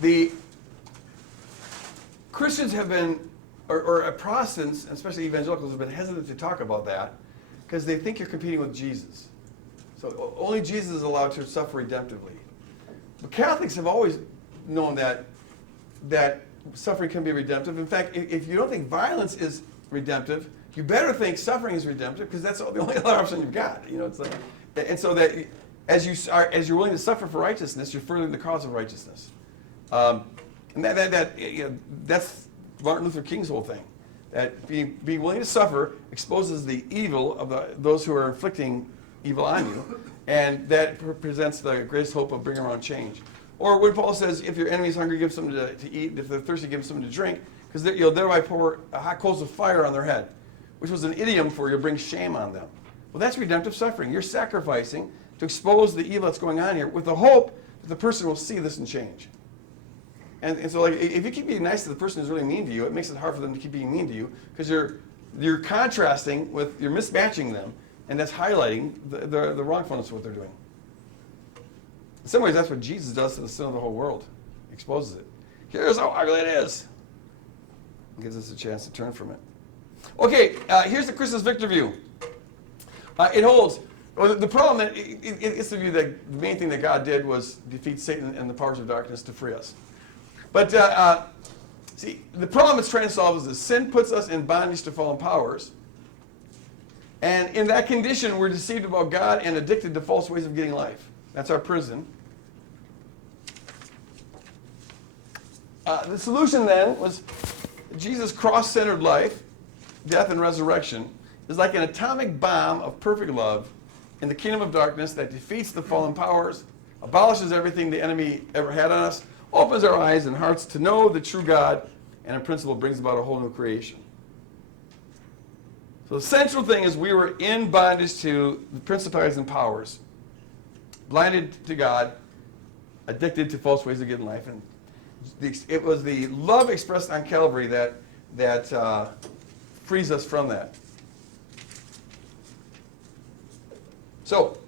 The Christians have been, or Protestants, especially evangelicals, have been hesitant to talk about that because they think you're competing with Jesus. So only Jesus is allowed to suffer redemptively. But Catholics have always known that suffering can be redemptive. In fact, if you don't think violence is redemptive, you better think suffering is redemptive because that's the only other option you've got. You know, it's like, and so that as you're willing to suffer for righteousness, you're furthering the cause of righteousness. And that's Martin Luther King's whole thing. That being willing to suffer exposes the evil of those who are inflicting evil on you, and that presents the greatest hope of bringing around change. Or when Paul says, if your enemy is hungry, give something to eat. If they're thirsty, give them something to drink, because you'll thereby pour hot coals of fire on their head, which was an idiom for you'll bring shame on them. Well, that's redemptive suffering. You're sacrificing to expose the evil that's going on here with the hope that the person will see this and change. And so, like, if you keep being nice to the person who's really mean to you, it makes it hard for them to keep being mean to you because you're you're contrasting with, you're mismatching them, and that's highlighting the wrongfulness of what they're doing. In some ways, that's what Jesus does to the sin of the whole world. He exposes it. Here's how ugly it is. It gives us a chance to turn from it. Okay, here's the Christus Victor view. It holds. Well, the problem, it's the view that the main thing that God did was defeat Satan and the powers of darkness to free us. But see, the problem it's trying to solve is this. Sin puts us in bondage to fallen powers. And in that condition, we're deceived about God and addicted to false ways of getting life. That's our prison. The solution then was Jesus' cross-centered life, death and resurrection, is like an atomic bomb of perfect love in the kingdom of darkness that defeats the fallen powers, abolishes everything the enemy ever had on us, opens our eyes and hearts to know the true God, and in principle brings about a whole new creation. So the central thing is we were in bondage to the principalities and powers, blinded to God, addicted to false ways of getting life. And it was the love expressed on Calvary that frees us from that. So,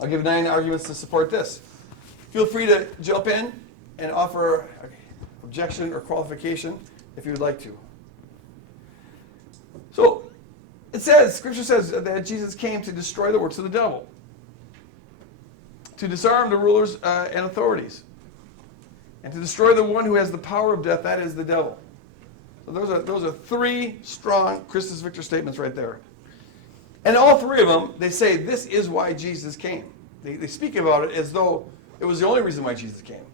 I'll give 9 arguments to support this. Feel free to jump in and offer objection or qualification if you would like to. So, it says, Scripture says that Jesus came to destroy the works of the devil, to disarm the rulers and authorities, and to destroy the one who has the power of death, that is the devil. So those are 3 strong Christus Victor statements right there. And all 3 of them, they say this is why Jesus came. They speak about it as though it was the only reason why Jesus came.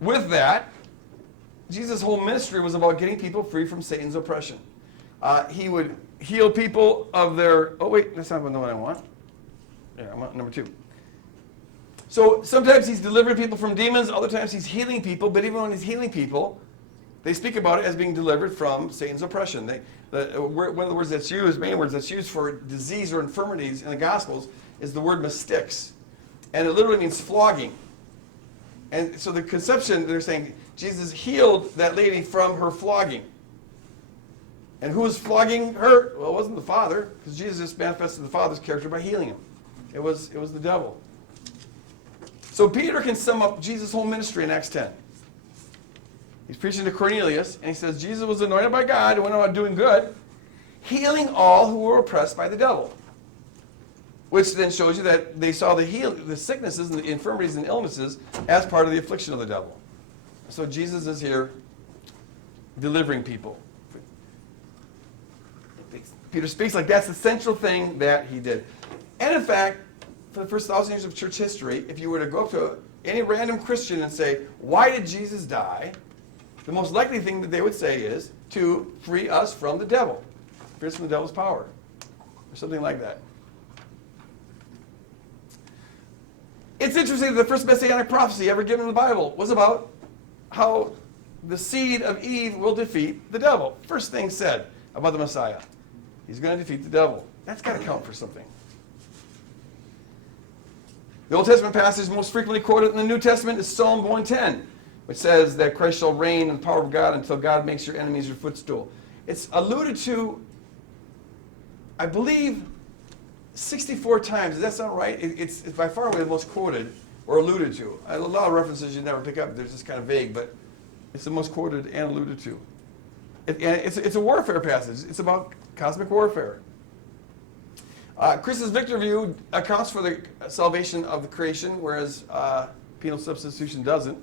With that, Jesus' whole ministry was about getting people free from Satan's oppression. He would heal people of their... Oh, wait, that's not the one I want. Yeah, I want number 2. So sometimes he's delivering people from demons, other times he's healing people, but even when he's healing people, they speak about it as being delivered from Satan's oppression. One of the words that's used, main words that's used for disease or infirmities in the Gospels is the word mastix. And it literally means flogging. And so the conception, they're saying, Jesus healed that lady from her flogging. And who was flogging her? Well, it wasn't the Father, because Jesus just manifested the Father's character by healing him. It was the devil. So Peter can sum up Jesus' whole ministry in Acts 10. He's preaching to Cornelius, and he says, Jesus was anointed by God and went about doing good, healing all who were oppressed by the devil. Which then shows you that they saw the sicknesses and the infirmities and illnesses as part of the affliction of the devil. So Jesus is here delivering people. Peter speaks like that's the central thing that he did. And in fact, for the first 1,000 years of church history, if you were to go up to any random Christian and say, why did Jesus die? The most likely thing that they would say is to free us from the devil. Free us from the devil's power. Or something like that. It's interesting that the first messianic prophecy ever given in the Bible was about how the seed of Eve will defeat the devil. First thing said about the Messiah. He's going to defeat the devil. That's got to count for something. The Old Testament passage most frequently quoted in the New Testament is Psalm 110, which says that Christ shall reign in the power of God until God makes your enemies your footstool. It's alluded to, I believe, 64 times. Does that sound right? It's by far away the most quoted or alluded to. A lot of references you never pick up. They're just kind of vague, but it's the most quoted and alluded to. It's a warfare passage. It's about cosmic warfare. Chris's Victor view accounts for the salvation of the creation, whereas penal substitution doesn't.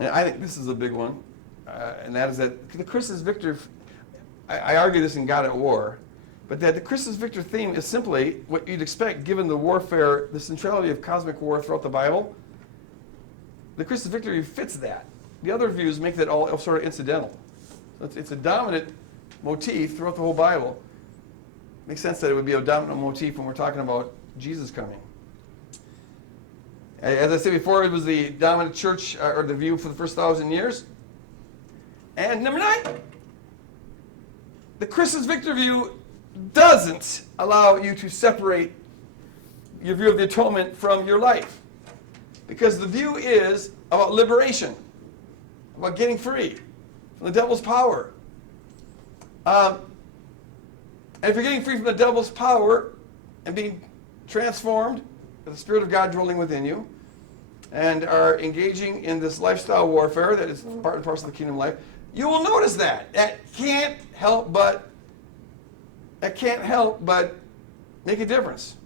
And I think this is a big one, and that is that the Christus Victor, I argue this in God at War, but that the Christus Victor theme is simply what you'd expect given the warfare, the centrality of cosmic war throughout the Bible. The Christus Victor view fits that. The other views make that all sort of incidental. So it's a dominant motif throughout the whole Bible. Makes sense that it would be a dominant motif when we're talking about Jesus coming. As I said before, it was the dominant church, or the view for the first 1,000 years. And number 9, the Christus Victor view doesn't allow you to separate your view of the atonement from your life. Because the view is about liberation. about getting free from the devil's power. And if you're getting free from the devil's power and being transformed with the Spirit of God dwelling within you, and are engaging in this lifestyle warfare that is part and parcel of the kingdom life, you will notice that. That can't help but make a difference.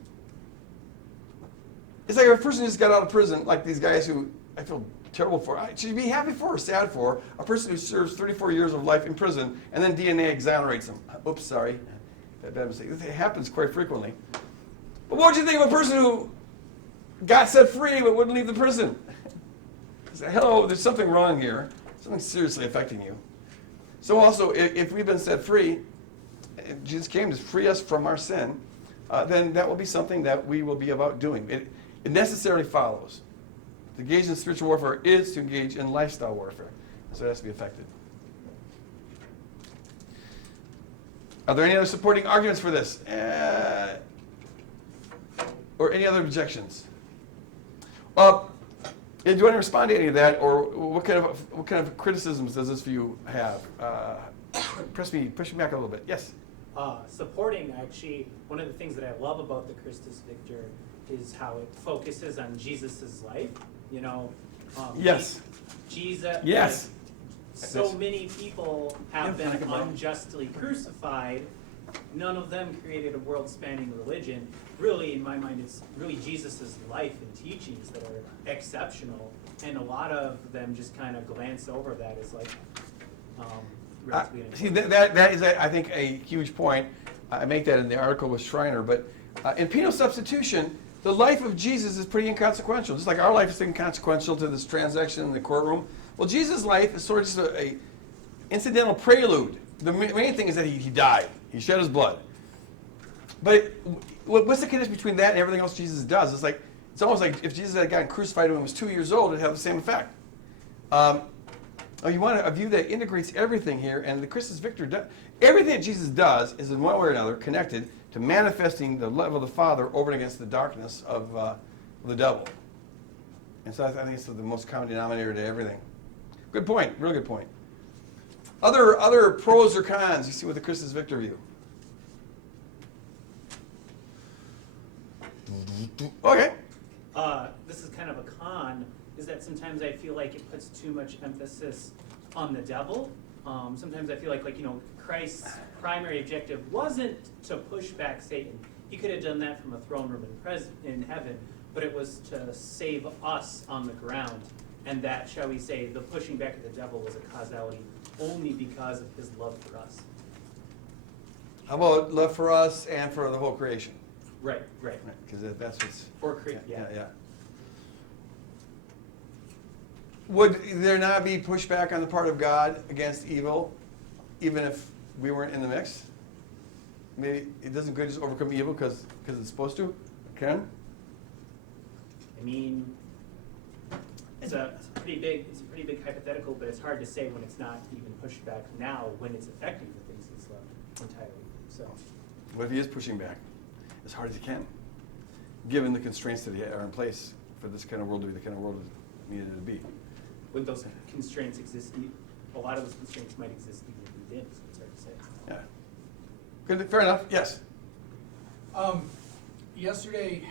It's like if a person just got out of prison, like these guys who I feel terrible for. I should be happy for or sad for a person who serves 34 years of life in prison and then DNA exonerates them. Oops, sorry. Bad mistake. It happens quite frequently. But what would you think of a person who got set free but wouldn't leave the prison? Say, hello, there's something wrong here. Something seriously affecting you. So also, if we've been set free, if Jesus came to free us from our sin, then that will be something that we will be about doing. It necessarily follows. To engage in spiritual warfare is to engage in lifestyle warfare. So it has to be affected. Are there any other supporting arguments for this? Or any other objections? Do you want to respond to any of that, or what kind of criticisms does this view have? Push me back a little bit. Yes. Supporting, actually, one of the things that I love about the Christus Victor is how it focuses on Jesus' life. You know, Yes. Jesus. Yes. So many people have been unjustly crucified. None of them created a world-spanning religion. Really, in my mind, it's really Jesus' life and teachings that are exceptional, and a lot of them just kind of glance over that as like. See, that is, I think, a huge point. I make that in the article with Schreiner. But in penal substitution, the life of Jesus is pretty inconsequential. Just like our life is inconsequential to this transaction in the courtroom. Well, Jesus' life is sort of just a incidental prelude. The main thing is that he died. He shed his blood. But what's the connection between that and everything else Jesus does? It's almost like if Jesus had gotten crucified when he was 2 years old, it'd have the same effect. You want a view that integrates everything here, and the Christus Victor, everything that Jesus does is in one way or another connected to manifesting the love of the Father over and against the darkness of the devil. And so I think it's the most common denominator to everything. Good point, real good point. Other pros or cons you see with the Christus Victor view? Okay. This is kind of a con, is that sometimes I feel like it puts too much emphasis on the devil. Sometimes I feel like Christ's primary objective wasn't to push back Satan. He could have done that from a throne room in heaven, but it was to save us on the ground. And that, shall we say, the pushing back of the devil was a causality only because of his love for us. How about love for us and for the whole creation? Right. Because that's what's... Yeah. Would there not be pushback on the part of God against evil, even if we weren't in the mix? Maybe it doesn't good just overcome evil because it's supposed to? Ken? I mean, it's a pretty big hypothetical, but it's hard to say when it's not even pushed back now, when it's affecting the things he's loved entirely. So, What if he is pushing back as hard as he can, given the constraints that are in place for this kind of world to be the kind of world it needed to be? would those constraints exist? A lot of those constraints might exist even if we did, so it's hard to say. Yeah. Good. Fair enough. Yes. Yesterday,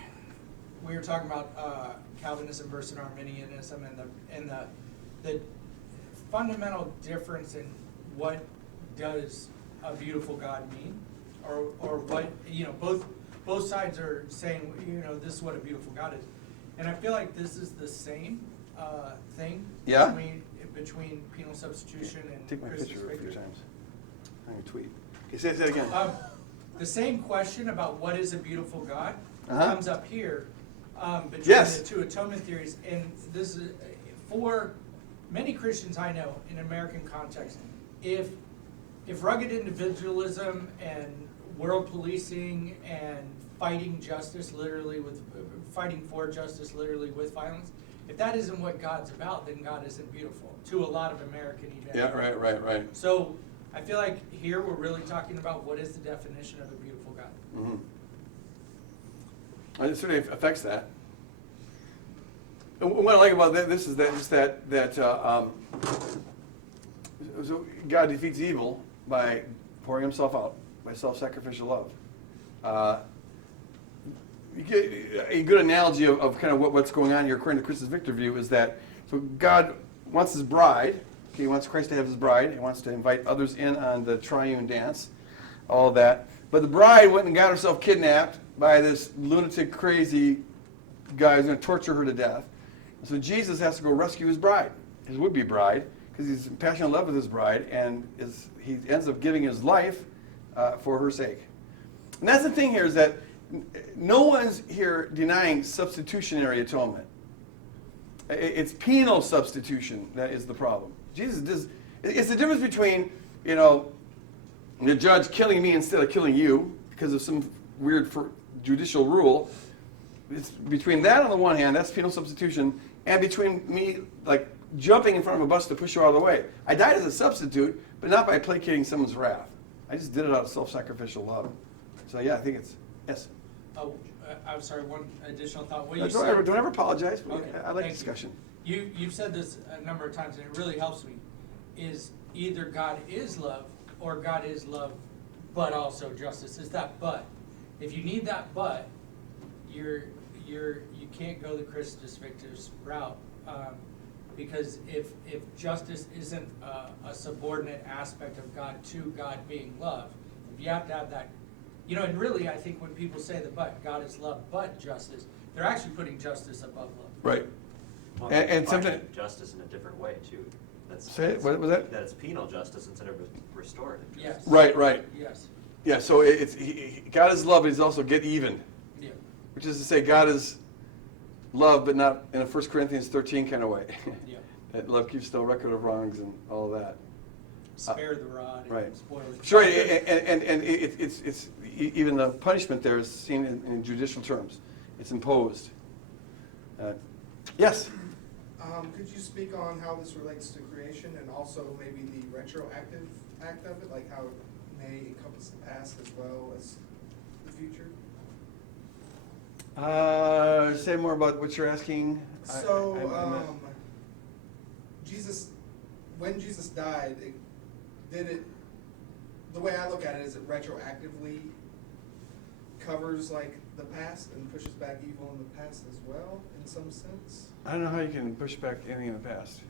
we were talking about Calvinism versus Arminianism and the fundamental difference in what does a beautiful God mean, or what, both sides are saying, this is what a beautiful God is, and I feel like this is the same thing. Yeah? Between penal substitution and Take my Christus picture a few Victor. times on your tweet. Okay, say that again. The same question about what is a beautiful God comes up here between Yes. the two atonement theories, and this is for many Christians I know in American context. If rugged individualism and world policing and fighting for justice literally with violence, if that isn't what God's about, then God isn't beautiful to a lot of American evangelicals. Yeah, right. So I feel like here we're really talking about what is the definition of a beautiful God. Mm-hmm. It certainly affects that. And what I like about this is that so God defeats evil by pouring himself out, by self-sacrificial love. You get a good analogy of kind of what's going on here according to Chris's Victor view is that so God wants his bride, okay, he wants Christ to have his bride, he wants to invite others in on the triune dance, all of that. But the bride went and got herself kidnapped by this lunatic, crazy guy who's going to torture her to death. So Jesus has to go rescue his bride, his would-be bride, because he's in passionate love with his bride, and he ends up giving his life for her sake. And that's the thing here is that no one's here denying substitutionary atonement. It's penal substitution that is the problem. Jesus does. It's the difference between, the judge killing me instead of killing you because of some weird judicial rule. It's between that on the one hand, that's penal substitution, and between me like jumping in front of a bus to push you out of the way. I died as a substitute, but not by placating someone's wrath. I just did it out of self-sacrificial love. So yeah, I think it's yes. Oh, I'm sorry, one additional thought. What Don't you said. ever apologize. Okay, I like thank discussion. You've said this a number of times, and it really helps me, is either God is love or God is love, but also justice. Is that but? If you need that but, you can't go the Christus Victus route, because if justice isn't a subordinate aspect of God to God being love, if you have to have that, and really I think when people say the but, God is love but justice, they're actually putting justice above love. Right. Well, And define something- justice in a different way too. Say it. What was that? That it's penal justice instead of restorative justice. Yes. Right. Yes. Yeah. So God is love, but He's also get even, Yeah. which is to say God is love, but not in a 1 Corinthians 13 kind of way. Yeah. That love keeps no record of wrongs and all of that. Spare the rod and Right. spoil the Sure. child. And it's even the punishment there is seen in judicial terms. It's imposed. Yes. Could you speak on how this relates to creation and also maybe the retroactive act of it, like how it may encompass the past as well as the future? Say more about what you're asking. So, I'm not- when Jesus died, the way I look at it is it retroactively covers like the past and pushes back evil in the past as well, in some sense. I don't know how you can push back anything in the past.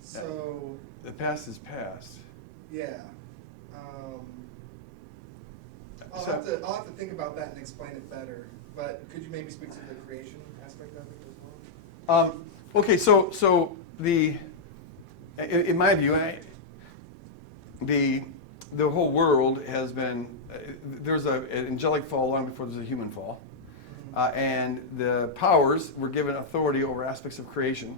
So, The past is past. yeah. I'll So- have to think about that and explain it better. But could you maybe speak to the creation aspect of it as well? Okay, so in my view, the whole world has been there's an angelic fall long before there's a human fall, and the powers were given authority over aspects of creation,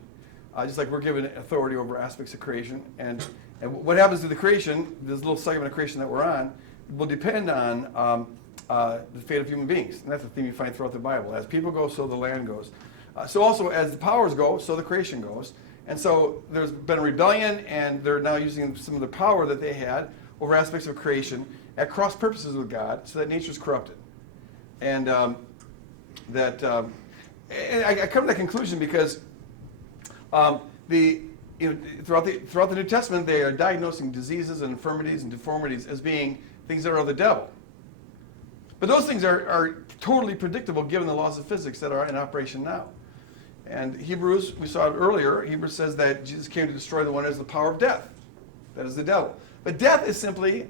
just like we're given authority over aspects of creation. And what happens to the creation, this little segment of creation that we're on, will depend on the fate of human beings. And that's the theme you find throughout the Bible. As people go, so the land goes. So also, as the powers go, so the creation goes. And so there's been a rebellion, and they're now using some of the power that they had over aspects of creation at cross purposes with God, so that nature's corrupted. And and I come to that conclusion because throughout the New Testament, they are diagnosing diseases and infirmities and deformities as being things that are of the devil. But those things are totally predictable given the laws of physics that are in operation now. And Hebrews, we saw it earlier, Hebrews says that Jesus came to destroy the one who has the power of death. That is the devil. But death is simply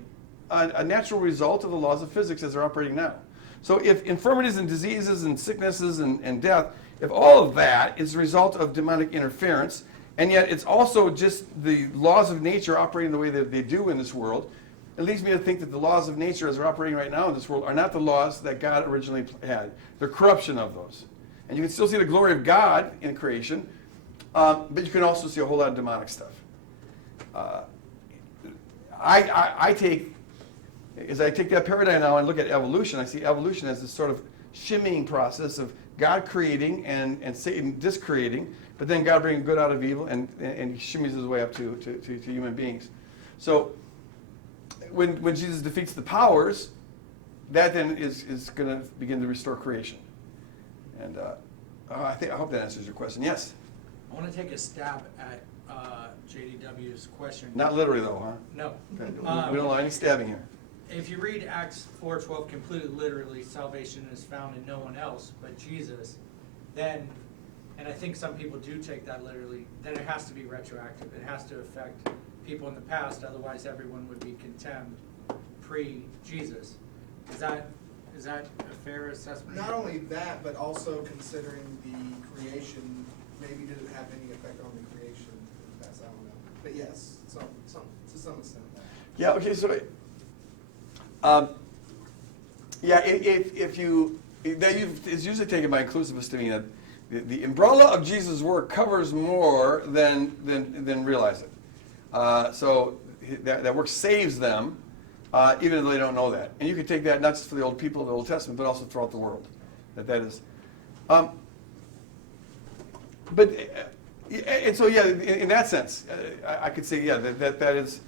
a natural result of the laws of physics as they're operating now. So if infirmities and diseases and sicknesses and death, if all of that is a result of demonic interference, and yet it's also just the laws of nature operating the way that they do in this world, it leads me to think that the laws of nature as they're operating right now in this world are not the laws that God originally had. They're corruption of those. And you can still see the glory of God in creation, but you can also see a whole lot of demonic stuff. I take that paradigm now and look at evolution, I see evolution as this sort of shimmying process of God creating and Satan discreating, but then God bringing good out of evil and he shimmies his way up to human beings. So when Jesus defeats the powers, that then is going to begin to restore creation. And I hope that answers your question. Yes? I want to take a stab at JDW's question. Not literally though, huh? No. Okay, we don't allow any stabbing here. If you read Acts 4:12 completely literally, salvation is found in no one else but Jesus, then, and I think some people do take that literally, then it has to be retroactive. It has to affect people in the past, otherwise everyone would be condemned pre-Jesus. Is that a fair assessment? Not only that, but also considering the creation, maybe did it have any effect on the creation in the past, I don't know. But yes, some, to some extent that. Yeah, okay, so, yeah, if you, it's usually taken by inclusivists to mean that the umbrella of Jesus' work covers more than realize it. So that work saves them, even though they don't know that. And you can take that not just for the old people of the Old Testament, but also throughout the world. That is. But, and so, yeah, in that sense, I could say, yeah, that is,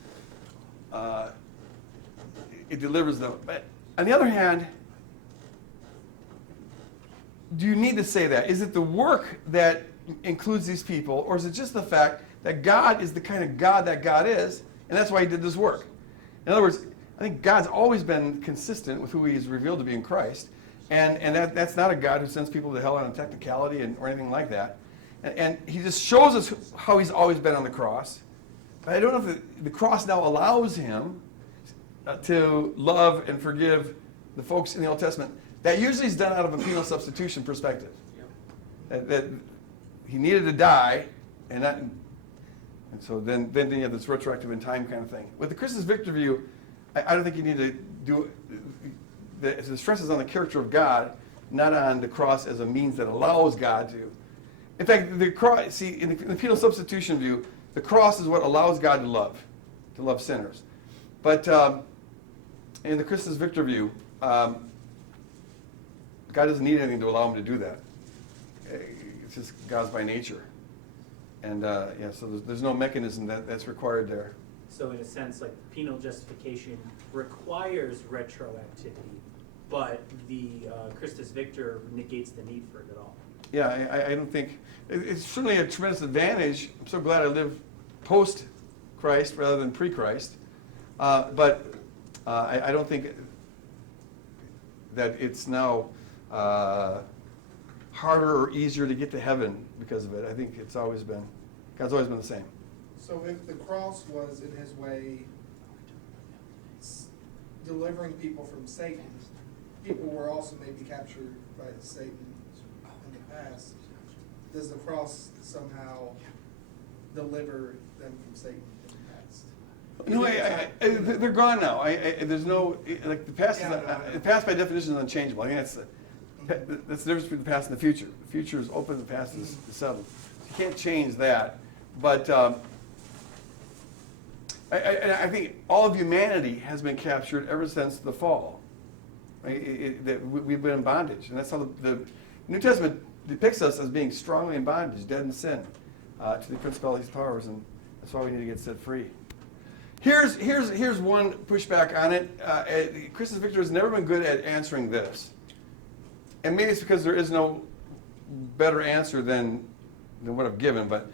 it delivers them. But on the other hand, do you need to say that? Is it the work that includes these people, or is it just the fact that God is the kind of God that God is, and that's why he did this work? In other words, I think God's always been consistent with who he's revealed to be in Christ, and that's not a God who sends people to hell on a technicality or anything like that. And he just shows us how he's always been on the cross. But I don't know if the cross now allows him to love and forgive the folks in the Old Testament. That usually is done out of a penal substitution perspective. That he needed to die, and so then you have this retroactive in time kind of thing. With the Christus Victor view, I don't think you need to do the stress is on the character of God, not on the cross as a means that allows God to. In fact, the cross. See, in the penal substitution view, the cross is what allows God to love sinners. But in the Christus Victor view, God doesn't need anything to allow him to do that. It's just God's by nature. And yeah, so there's no mechanism that's required there. So in a sense, like penal justification requires retroactivity, but the Christus Victor negates the need for it at all. Yeah, I don't think, it's certainly a tremendous advantage. I'm so glad I live post-Christ rather than pre-Christ. But I don't think that it's now harder or easier to get to heaven because of it. I think God's always been the same. So if the cross was in his way delivering people from Satan, people were also maybe captured by Satan in the past. Does the cross somehow deliver them from Satan in the past? No, they're gone now. There's no, like the past. Yeah, The past by definition is unchangeable. I think that's the difference between the past and the future. The future is open, the past is settled. You can't change that. But I think all of humanity has been captured ever since the fall. We've been in bondage, and that's how the New Testament depicts us as being strongly in bondage, dead in sin, to the principalities, powers, and that's why we need to get set free. Here's one pushback on it. Christus Victor has never been good at answering this, and maybe it's because there is no better answer than what I've given. But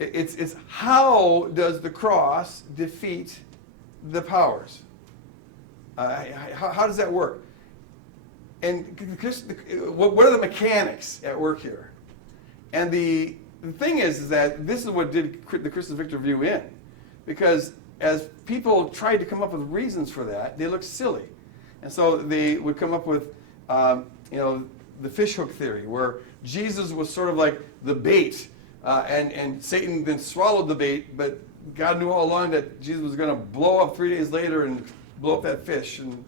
it's how does the cross defeat the powers? How does that work? And what are the mechanics at work here? And the thing is that this is what did the Christus Victor view in, because as people tried to come up with reasons for that, they looked silly, and so they would come up with, the fishhook theory, where Jesus was sort of like the bait, and Satan then swallowed the bait, but God knew all along that Jesus was going to blow up 3 days later and blow up that fish and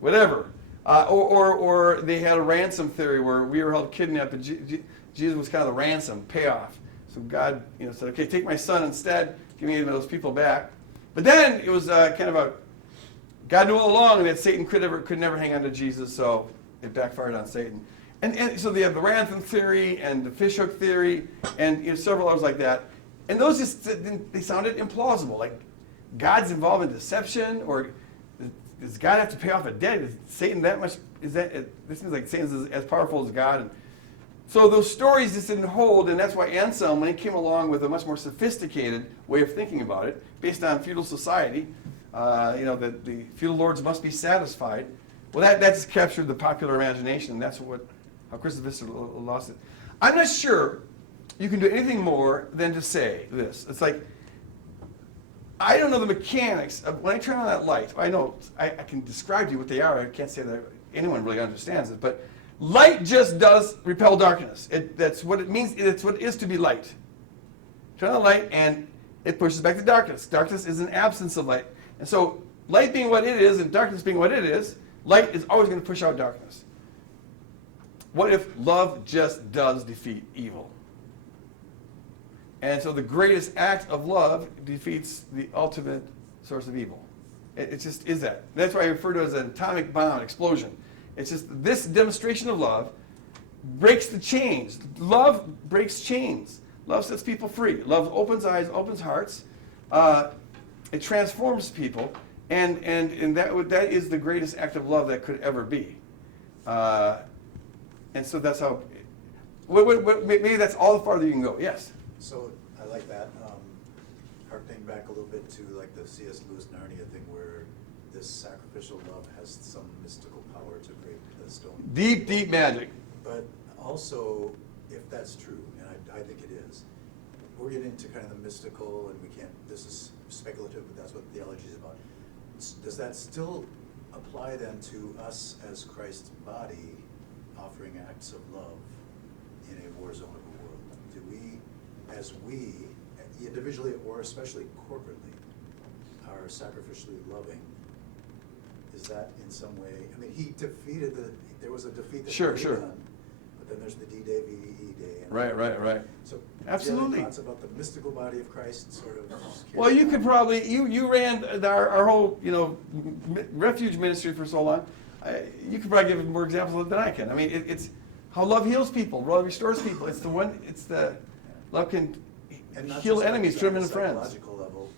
whatever. Or they had a ransom theory where we were held kidnapped, but Jesus was kind of the ransom payoff. So God, said, okay, take my son instead, give me those people back. But then it was kind of God knew all along that Satan could never hang on to Jesus, so it backfired on Satan. And so they have the ransom theory and the fishhook theory and several others like that. And those they sounded implausible. Like God's involved in deception, or does God have to pay off a debt? Is Satan that much? This seems like Satan's as powerful as God. So those stories just didn't hold, and that's why Anselm, when he came along with a much more sophisticated way of thinking about it, based on feudal society, that the feudal lords must be satisfied. Well, that just captured the popular imagination, and that's how Christopher lost it. I'm not sure you can do anything more than to say this. It's like, I don't know the mechanics of when I turn on that light. I know I can describe to you what they are. I can't say that anyone really understands it, but light just does repel darkness. That's what it means. It's what it is to be light. Turn on the light, and it pushes back the darkness. Darkness is an absence of light. And so light being what it is and darkness being what it is, light is always going to push out darkness. What if love just does defeat evil? And so the greatest act of love defeats the ultimate source of evil. It just is that. That's why I refer to it as an atomic bomb explosion. It's just this demonstration of love breaks the chains. Love breaks chains. Love sets people free. Love opens eyes, opens hearts. It transforms people, and that is the greatest act of love that could ever be. And so that's how. Maybe that's all the farther you can go. Yes. So I like that. Harkening back a little bit to like the C.S. Lewis Narnia thing, where this sacrificial love has some mystical power to break the stone. Deep, deep magic. But also, if that's true, and I think it is, we're getting into kind of the mystical, and we can't. This is speculative, but that's what theology is about. Does that still apply then to us as Christ's body, offering acts of love in a war zone of a world? Do we, as we, individually or especially corporately, are sacrificially loving? Is that in some way? I mean, he defeated there was a defeat that Sure. done, but then there's the D-Day, VDE Day. And Right. So, Absolutely. Do you have any thoughts about the mystical body of Christ, sort of? Well, you could probably you ran our whole refuge ministry for so long. You could probably give more examples than I can. I mean, it's how love heals people, love restores people. It's the love can And not heal just enemies, on turn the them into friends. psychological level.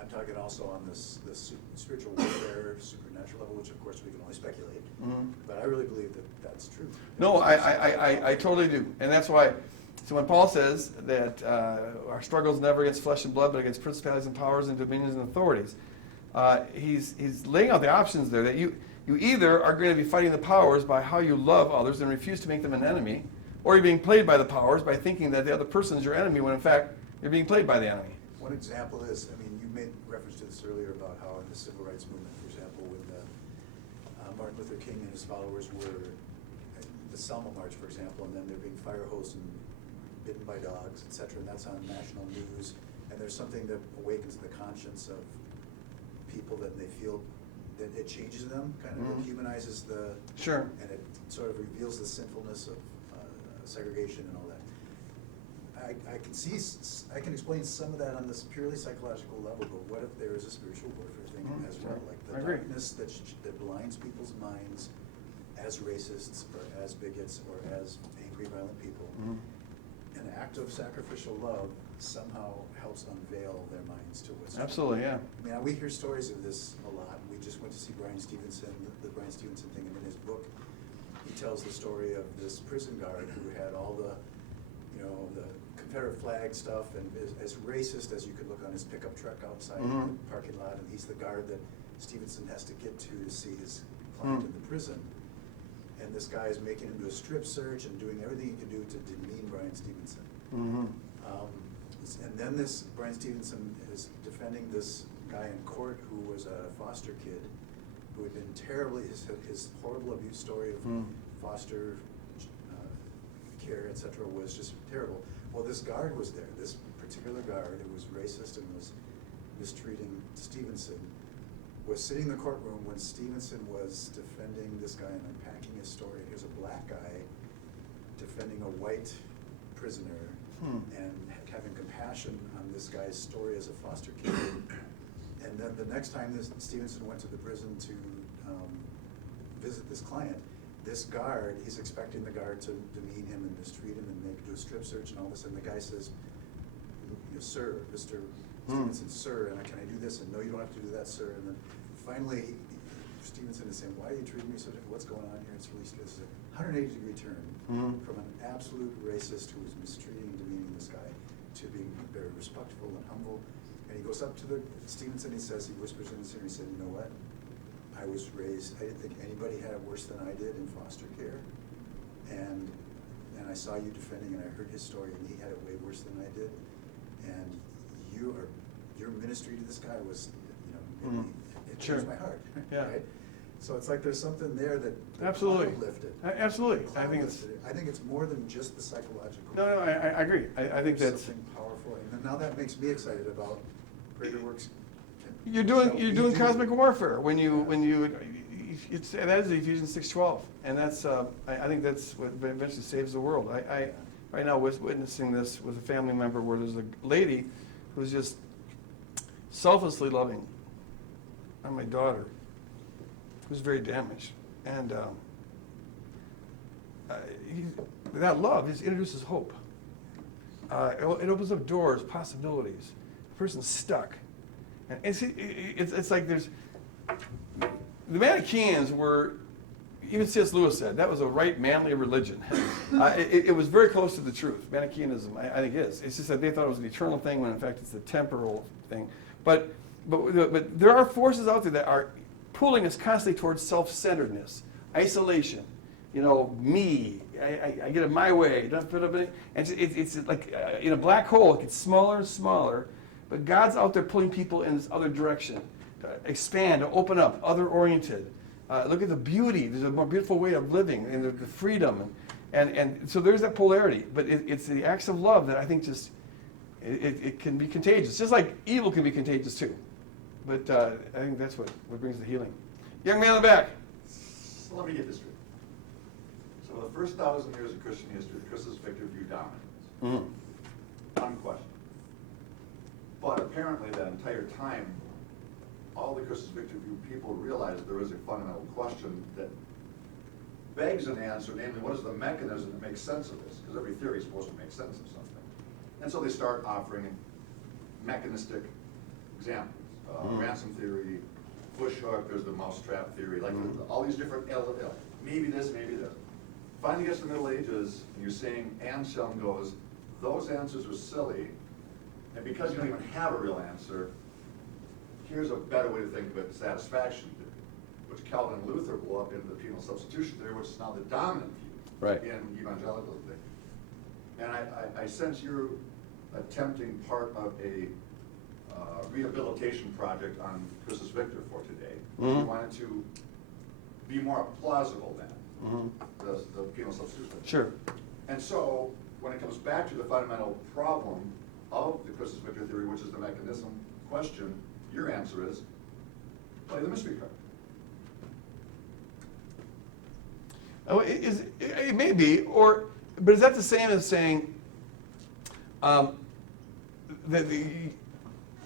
I'm talking also on this spiritual warfare, supernatural level, which of course we can only speculate. Mhm. But I really believe that that's true. No, I totally do, and that's why. So when Paul says that our struggle is never against flesh and blood, but against principalities and powers and dominions and authorities, he's laying out the options there that you either are going to be fighting the powers by how you love others and refuse to make them an enemy, or you're being played by the powers by thinking that the other person is your enemy when in fact you're being played by the enemy. One example is, I mean, you made reference to this earlier about how in the civil rights movement, for example, when Martin Luther King and his followers were the Selma March, for example, and then they're being fire hosed and bitten by dogs, etc., and that's on national news, and there's something that awakens the conscience of people that they feel that it changes them, kind of Mhm. it humanizes Sure. and it sort of reveals the sinfulness of segregation and all that. I can explain some of that on this purely psychological level, but what if there is a spiritual warfare thing Mhm. as well, like I the agree. darkness that blinds people's minds as racists or as bigots or as angry, violent people. Mhm. An act of sacrificial love somehow helps unveil their minds to what's true. Absolutely, yeah. I mean, we hear stories of this a lot. We just went to see Brian Stevenson, the Brian Stevenson thing, and in his book, he tells the story of this prison guard who had all the Confederate flag stuff and as racist as you could look on his pickup truck outside in Mhm. the parking lot, and he's the guard that Stevenson has to get to see his client in the prison. And this guy is making him do a strip search and doing everything he can do to demean Brian Stevenson. Mhm. And then this Brian Stevenson is defending this guy in court who was a foster kid who had been terribly, his horrible abuse story of foster care, etc., was just terrible. Well, this guard was there, this particular guard who was racist and was mistreating Stevenson, was sitting in the courtroom when Stevenson was defending this guy and unpacking his story. Here's a black guy defending a white prisoner and having compassion on this guy's story as a foster kid. And then the next time Stevenson went to the prison to visit this client, this guard, he's expecting the guard to demean him and mistreat him and do a strip search and all this, and the guy says, "Sir, Mr. Stevenson, sir, and can I do this?" And "No, you don't have to do that, sir." And then finally, Stevenson is saying, "Why are you treating me so different? What's going on here?" It's really, 180-degree turn Mhm. from an absolute racist who was mistreating and demeaning this guy to being very respectful and humble. And he goes up to the Stevenson, he says, he whispers in his ear, he said, you know what? I was raised, I didn't think anybody had it worse than I did in foster care. And I saw you defending, and I heard his story, and he had it way worse than I did. And your ministry to this guy was, you know, it Sure. changed my heart. Yeah. Right? So it's like there's something there that Absolutely. lifted. Absolutely. I think it's more than just the psychological. No, I agree. I think There's that's something powerful, and now that makes me excited about greater works. you're doing cosmic warfare when you it's that is Ephesians 6:12, and that's I think that's what eventually saves the world. I right now was witnessing this with a family member where there's a lady who's just selflessly loving on my daughter, who's very damaged, and that love introduces hope. It opens up doors, possibilities. The person's stuck, and it's like there's the Manichaeans were. Even C.S. Lewis said that was a right manly religion. It was very close to the truth. Manichaeanism, I think, is. It's just that they thought it was an eternal thing when in fact it's a temporal thing. But there are forces out there that are pulling us constantly towards self-centeredness, isolation. You know, me. I get it my way. Don't put up any. And it's like in a black hole. It gets smaller and smaller. But God's out there pulling people in this other direction, to expand, to open up, other-oriented. Look at the beauty. There's a more beautiful way of living, and the freedom, and so there's that polarity. But it's the acts of love that I think just it can be contagious, just like evil can be contagious too. But I think that's what brings the healing. Young man in the back. So let me get this straight. So for the first 1,000 years of Christian history, the Christus Victor view dominates. Unquestioned. But apparently that entire time, all the Christus Victor view people realized there is a fundamental question that begs an answer, namely, what is the mechanism that makes sense of this? Because every theory is supposed to make sense of something. And so they start offering mechanistic examples. Ransom theory, bush hook, there's the mousetrap theory, like all these different, maybe this, maybe this. Finally gets to the Middle Ages, and you're saying Anselm goes, those answers are silly, and because you don't even have a real answer, here's a better way to think of it, satisfaction theory, which Calvin and Luther blew up into the penal substitution theory, which is now the dominant view in evangelicalism. And I sense you're attempting part of a rehabilitation project on Christus Victor for today. You wanted to be more plausible than the penal substitution. Sure. And so, when it comes back to the fundamental problem of the Christus Victor theory, which is the mechanism question, your answer is, play the mystery card. Oh, it may be, but is that the same as saying that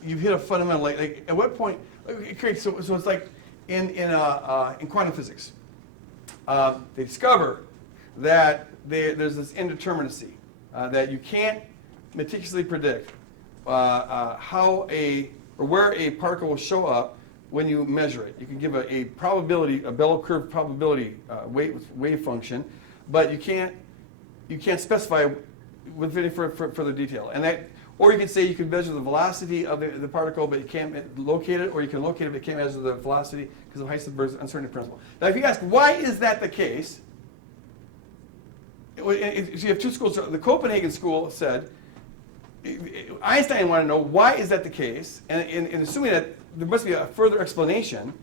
you've hit a fundamental, like at what point? Okay, so it's like in quantum physics, they discover that there's this indeterminacy that you can't meticulously predict how or where a particle will show up when you measure it. You can give a probability, a bell curve probability wave function, but you can't specify with any further detail. And that, or you can say you can measure the velocity of the particle, but you can't locate it, or you can locate it, but you can't measure the velocity because of Heisenberg's uncertainty principle. Now, if you ask why is that the case, so you have two schools. The Copenhagen school said, Einstein wanted to know why is that the case, and assuming that there must be a further explanation,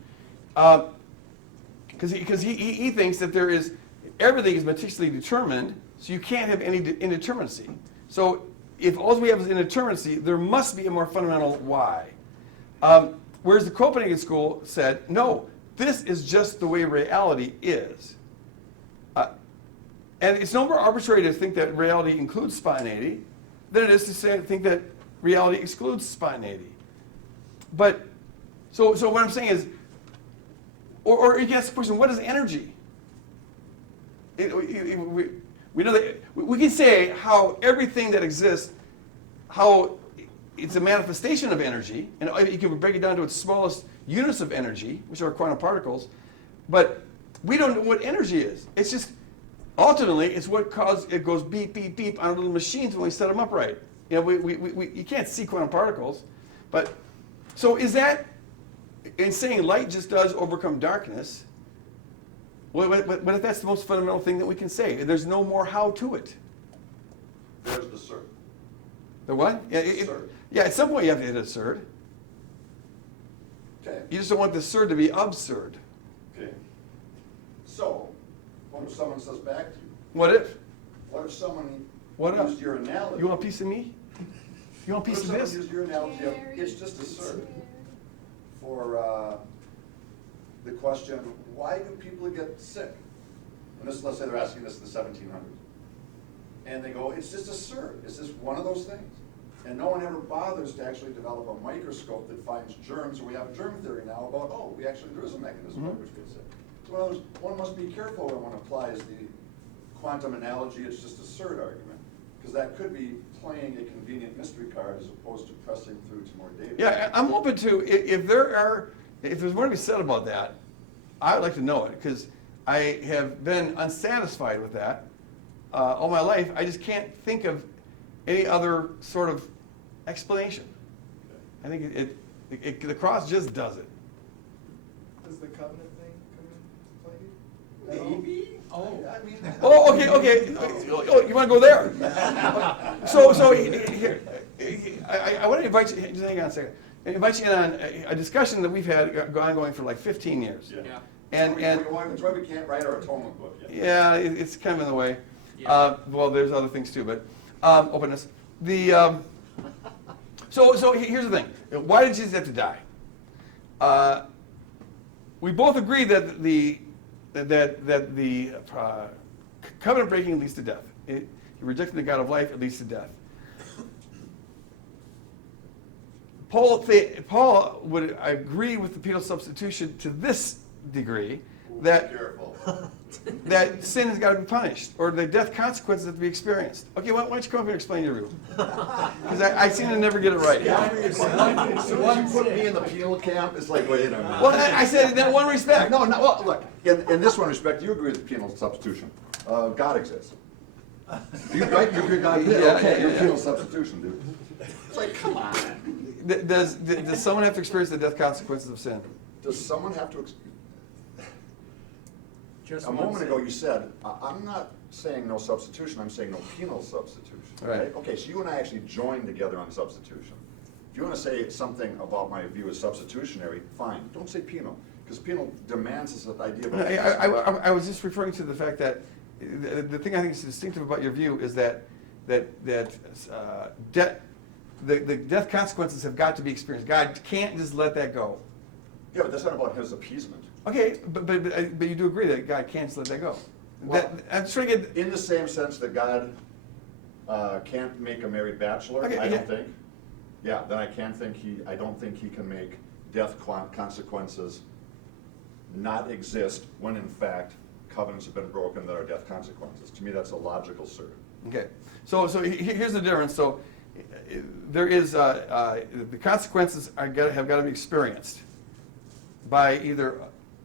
because he thinks that everything is meticulously determined, so you can't have any indeterminacy. So if all we have is indeterminacy, there must be a more fundamental why. Whereas the Copenhagen school said, no, this is just the way reality is. And it's no more arbitrary to think that reality includes spontaneity than it is to think that reality excludes spontaneity. But, so what I'm saying is, or you can ask the question, what is energy? We know that we can say how everything that exists, how it's a manifestation of energy, and you can break it down to its smallest units of energy, which are quantum particles, but we don't know what energy is. It's just ultimately, it's what causes it goes beep, beep, beep on little machines when we set them up right. You know, you can't see quantum particles, but so is that in saying light just does overcome darkness? What if that's the most fundamental thing that we can say? There's no more how to it. There's the cert. The what? Yeah, Absurd. yeah. At some point, you have to hit absurd. Okay. You just don't want the absurd to be absurd. Okay. So, what if someone says back to you? What if? What if someone What if? used your analogy? You want a piece of me? You want a piece of What if this? someone used your analogy of, Jerry, it's just absurd, Jerry. for the question, why do people get sick? And this, let's say they're asking this in the 1700s. And they go, it's just absurd. It's just one of those things. And no one ever bothers to actually develop a microscope that finds germs, or we have germ theory now about, oh, there is a mechanism by which we get sick. So in other words, one must be careful when one applies the quantum analogy, it's just absurd argument, because that could be playing a convenient mystery card as opposed to pressing through to more data. Yeah, I'm open to if there's more to be said about that, I would like to know it because I have been unsatisfied with that all my life. I just can't think of any other sort of explanation. I think the cross just does it. Does the covenant thing come into play? at all? Maybe. Oh. I mean. Oh, okay. Oh, you want to go there? So here, I want to invite you. Just hang on a second. I invite you in on a discussion that we've had ongoing for like 15 years. Yeah. And That's why we can't write our atonement book yet. yeah, it's kind of in the way. Yeah. Well, there's other things too, but openness. So here's the thing. Why did Jesus have to die? We both agree that the covenant breaking leads to death. Rejecting the God of life, it leads to death. Paul would agree with the penal substitution to this degree that Be careful. that sin has got to be punished, or the death consequences have to be experienced. Okay, why don't you come up here and explain your view? Because I seem to never get it right. As soon as you put me in the penal camp, it's like, wait a minute. Well, I said in that one respect. No, well, look, in this one respect, you agree with the penal substitution. God exists. You, right? You agree God did? Yeah, Okay, you're yeah. penal substitution, dude. It's like, come on. Does someone have to experience the death consequences of sin? Does someone have to, Just a one moment sin. ago you said, I'm not saying no substitution, I'm saying no penal substitution. Right. Okay, so you and I actually joined together on substitution. If you want to say something about my view as substitutionary, fine. Don't say penal, because penal demands this idea of. I was just referring to the fact that the thing I think is distinctive about your view is that the death consequences have got to be experienced. God can't just let that go. Yeah, but that's not about his appeasement. Okay, but you do agree that God can't just let that go. Well, I'm just trying to get. In the same sense that God can't make a married bachelor, Okay, I yeah. don't think. Yeah, then I don't think he can make death consequences not exist when in fact covenants have been broken that are death consequences. To me, that's a logical cert. Okay, so here's the difference. So there is the consequences have got to be experienced by either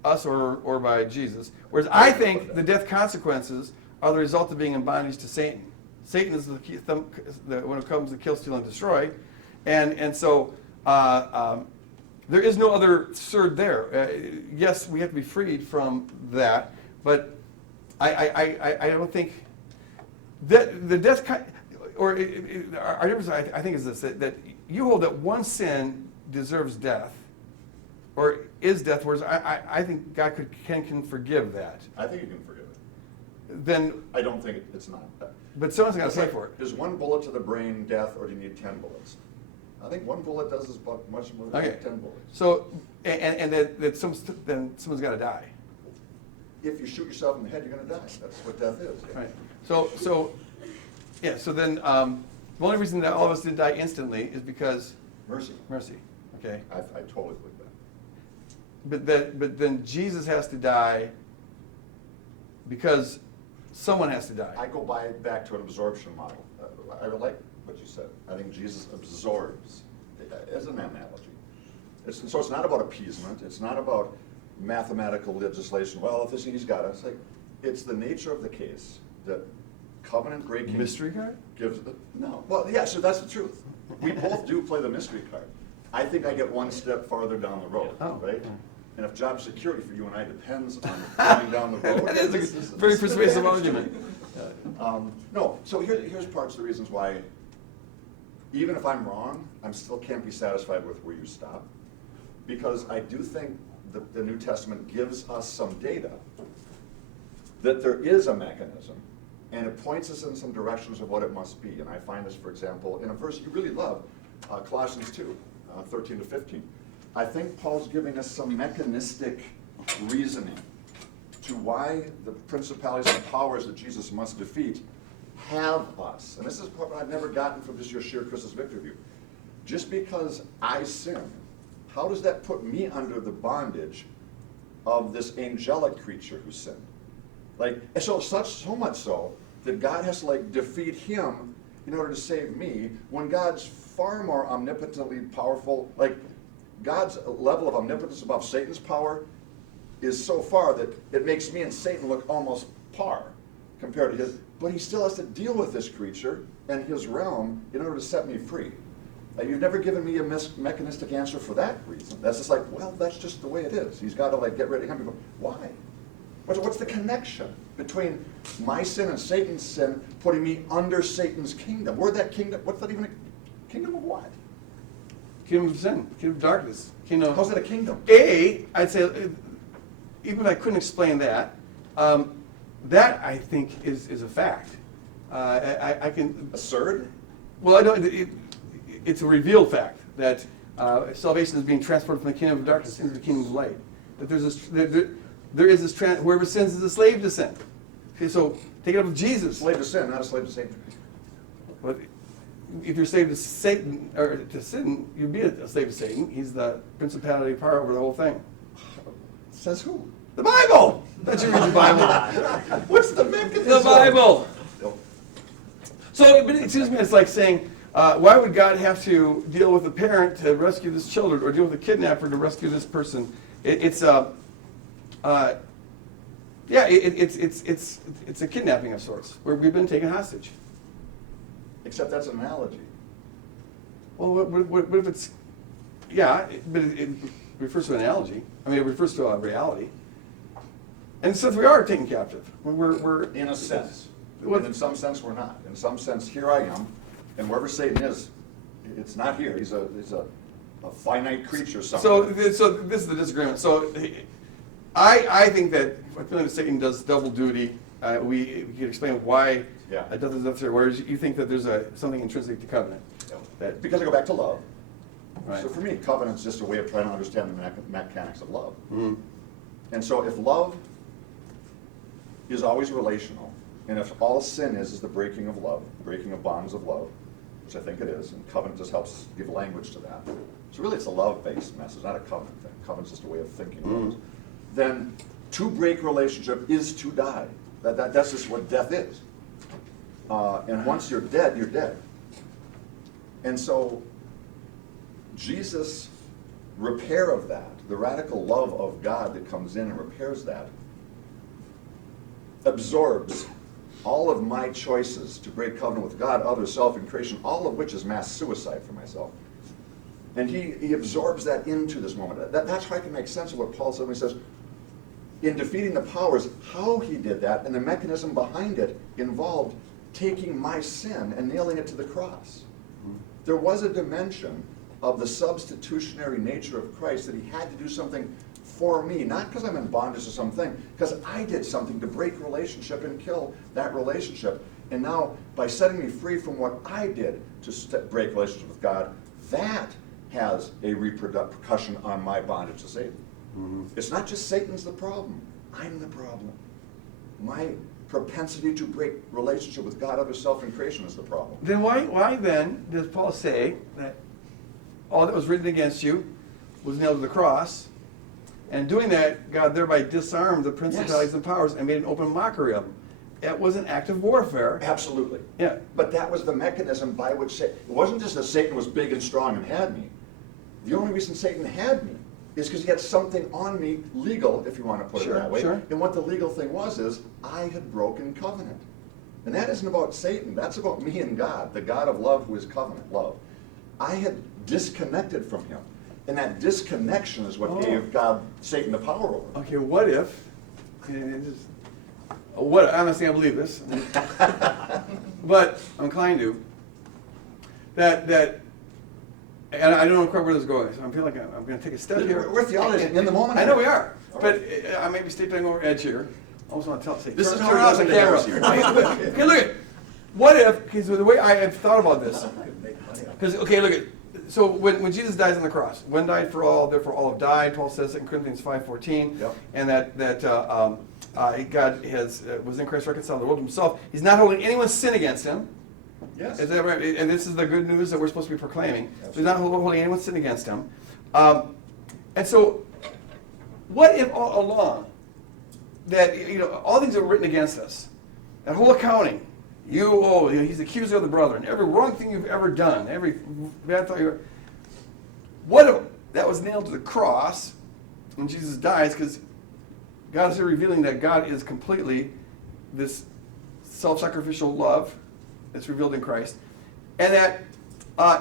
us or by Jesus. Whereas I think the death consequences are the result of being in bondage to Satan. Satan is the one who comes to kill, steal, and destroy, and so there is no other cert there. Yes, we have to be freed from that, but I don't think that the death our difference I think is this that you hold that one sin deserves death. Or is death, whereas I think God can forgive that. I think you can forgive it. Then, I don't think it's not. but someone's got It's to pay like, for it. is one bullet to the brain death, or do you need 10 bullets? I think one bullet does as much more than Okay. 10 bullets. So, and that then someone's got to die. If you shoot yourself in the head, you're going to die. That's what death is. Right. So then the only reason that all of us didn't die instantly is because Mercy. mercy. Okay. I totally believe that. But then Jesus has to die because someone has to die. I go back to an absorption model. I like what you said. I think Jesus absorbs as an analogy. So it's not about appeasement. It's not about mathematical legislation. Well, if he's got it. It's like, it's the nature of the case. that covenant breaking. Mystery card? Gives, no, well, yeah, so that's the truth. We both do play the mystery card. I think I get one step farther down the road, Oh. right? And if job security for you and I depends on going down the road. That is this a is very disadvantage persuasive to argument. me. No, so here's parts of the reasons why, even if I'm wrong, I still can't be satisfied with where you stop. Because I do think the New Testament gives us some data that there is a mechanism, and it points us in some directions of what it must be. And I find this, for example, in a verse you really love, Colossians 2, 13 to 15. I think Paul's giving us some mechanistic reasoning to why the principalities and powers that Jesus must defeat have us. And this is what I've never gotten from just your sheer Christus Victor view. Just because I sin, how does that put me under the bondage of this angelic creature who sinned? Like, so much so that God has to like defeat him in order to save me, when God's far more omnipotently powerful. Like, God's level of omnipotence above Satan's power is so far that it makes me and Satan look almost par compared to his. But he still has to deal with this creature and his realm in order to set me free. You've never given me a mechanistic answer for that reason. That's just like, well, that's just the way it is. He's got to like get rid of him. Why? What's the connection between my sin and Satan's sin putting me under Satan's kingdom? Where'd that kingdom, what's that even a kingdom of what? Kingdom of sin, kingdom of darkness, kingdom. How's that a kingdom? I'd say, even if I couldn't explain that, that I think is a fact. I can. Absurd? Well, I don't. It's a revealed fact that salvation is being transported from the kingdom of darkness into the kingdom of light. That there's this, there is this whoever sins is a slave to sin. Okay, so take it up with Jesus. Slave to sin, not a slave to Satan. But if you're slave to Satan or to sin, you'd be a slave to Satan. He's the principality power over the whole thing. Says who? The Bible. Don't you read the Bible? What's the mechanism? The Bible. So, but it seems to me it's like saying, why would God have to deal with a parent to rescue this children, or deal with a kidnapper to rescue this person? It's a kidnapping of sorts, where we've been taken hostage. Except that's an analogy. Well, what if it's, but it refers to an analogy. I mean, it refers to a reality. And since we are taken captive, we're In a sense. What- And in some sense, we're not. In some sense, here I am, and wherever Satan is, it's not here. He's a finite creature somewhere. So this is the disagreement. So I think that I feel like Satan does double duty. We can explain why Yeah. it doesn't necessarily. Whereas you think that there's something intrinsic to covenant. That, Because I go back to love. Right. So for me, covenant's just a way of trying to understand the mechanics of love. Mhm. And so if love is always relational, and if all sin is the breaking of love, breaking of bonds of love, which I think it is, and covenant just helps give language to that. So really it's a love-based message, not a covenant thing. Covenant's just a way of thinking. Mhm. Then to break relationship is to die. That's just what death is. And once you're dead, you're dead. And so Jesus' repair of that, the radical love of God that comes in and repairs that, absorbs all of my choices to break covenant with God, others, self, and creation, all of which is mass suicide for myself. And he absorbs that into this moment. That's how I can make sense of what Paul said when he says, in defeating the powers, how he did that, and the mechanism behind it involved taking my sin and nailing it to the cross. There was a dimension of the substitutionary nature of Christ that he had to do something for me, not because I'm in bondage to something, because I did something to break relationship and kill that relationship. And now, by setting me free from what I did to break relationship with God, that has a repercussion on my bondage to Satan. Mm-hmm. It's not just Satan's the problem. I'm the problem. My propensity to break relationship with God, other, self, and creation is the problem. Then why then does Paul say that all that was written against you was nailed to the cross, and doing that, God thereby disarmed the principalities Yes. and powers and made an open mockery of them? It was an act of warfare. Absolutely. Yeah. But that was the mechanism by which it wasn't just that Satan was big and strong and had me. The only reason Satan had me is because he had something on me, legal, if you want to put Sure, it that way. sure. And what the legal thing was is I had broken covenant. And that isn't about Satan, that's about me and God, the God of love who is covenant love. I had disconnected from him. And that disconnection is what gave Satan the power over me. Okay, what if, what, honestly, I believe this, but I'm inclined to, that, and I don't know quite where this is going, so I feel like I'm going to take a step here. We're theologians in the moment. I know we are, All but right. I may be stepping over edge here. I almost want to say, This is how turn it off goes the into camera. heresy. Okay, look at, what if, because the way I have thought about this, Make money on it. because, okay, look at, so when Jesus dies on the cross, one died for all, therefore all have died, Paul says, 2 Corinthians 5:14, Yep. and that God was in Christ reconciled the world to himself. He's not holding anyone's sin against him. Yes. Is that right? And this is the good news that we're supposed to be proclaiming. So he's not holding anyone's sin against him. And so, what if all along that all things are written against us, that whole accounting, he's the accuser of the brethren, every wrong thing you've ever done, every bad thought what if that was nailed to the cross when Jesus dies? Because God is here revealing that God is completely this self-sacrificial love that's revealed in Christ, and that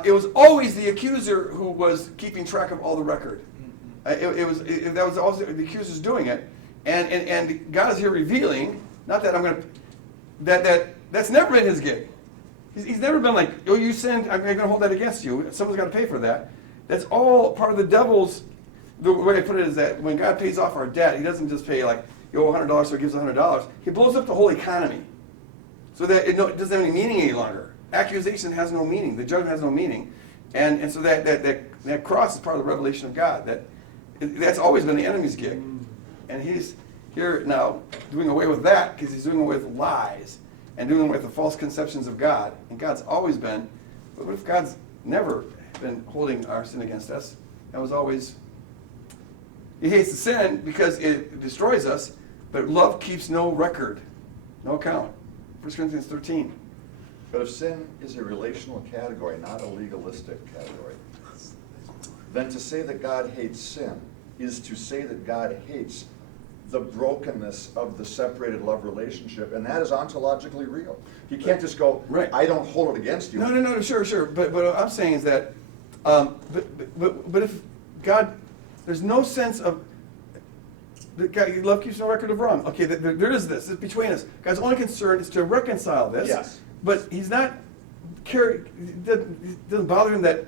it was always the accuser who was keeping track of all the record. That was also the accuser's doing it, and God is here revealing, not that I'm going to, that's never been his gig. He's never been like, oh, you sinned, I'm going to hold that against you. Someone's got to pay for that. That's all part of the devil's. The way I put it is that when God pays off our debt, he doesn't just pay like, you owe $100, so he gives $100. He blows up the whole economy so that it doesn't have any meaning any longer. Accusation has no meaning. The judgment has no meaning. And so that cross is part of the revelation of God. That's always been the enemy's gig. And he's here now doing away with that because he's doing away with lies and doing away with the false conceptions of God. And God's always been, but what if God's never been holding our sin against us? That was always, he hates the sin because it destroys us, but love keeps no record, no account. 1 Corinthians 13. But if sin is a relational category, not a legalistic category, then to say that God hates sin is to say that God hates the brokenness of the separated love relationship, and that is ontologically real. He can't just go, Right. I don't hold it against you. No, sure. But what I'm saying is that, but if God, there's no sense of, love keeps no record of wrong. Okay, there is this. It's between us. God's only concern is to reconcile this. Yes. But he's not, it doesn't bother him that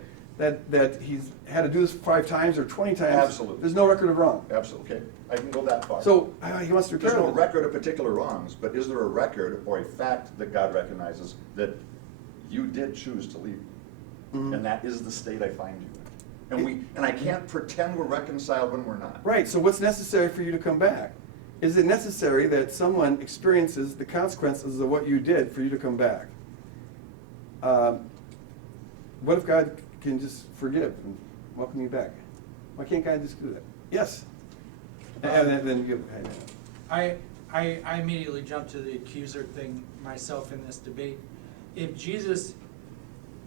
he's had to do this 5 times or 20 times. Absolutely. There's no record of wrong. Absolutely. Okay, I can go that far. So he wants to repair There's no it. record of particular wrongs, but is there a record or a fact that God recognizes that you did choose to leave? Mhm. And that is the state I find you in. And I can't pretend we're reconciled when we're not. Right, so what's necessary for you to come back? Is it necessary that someone experiences the consequences of what you did for you to come back? What if God can just forgive and welcome you back? Why can't God just do that? Yes. And then you I immediately jumped to the accuser thing myself in this debate. If Jesus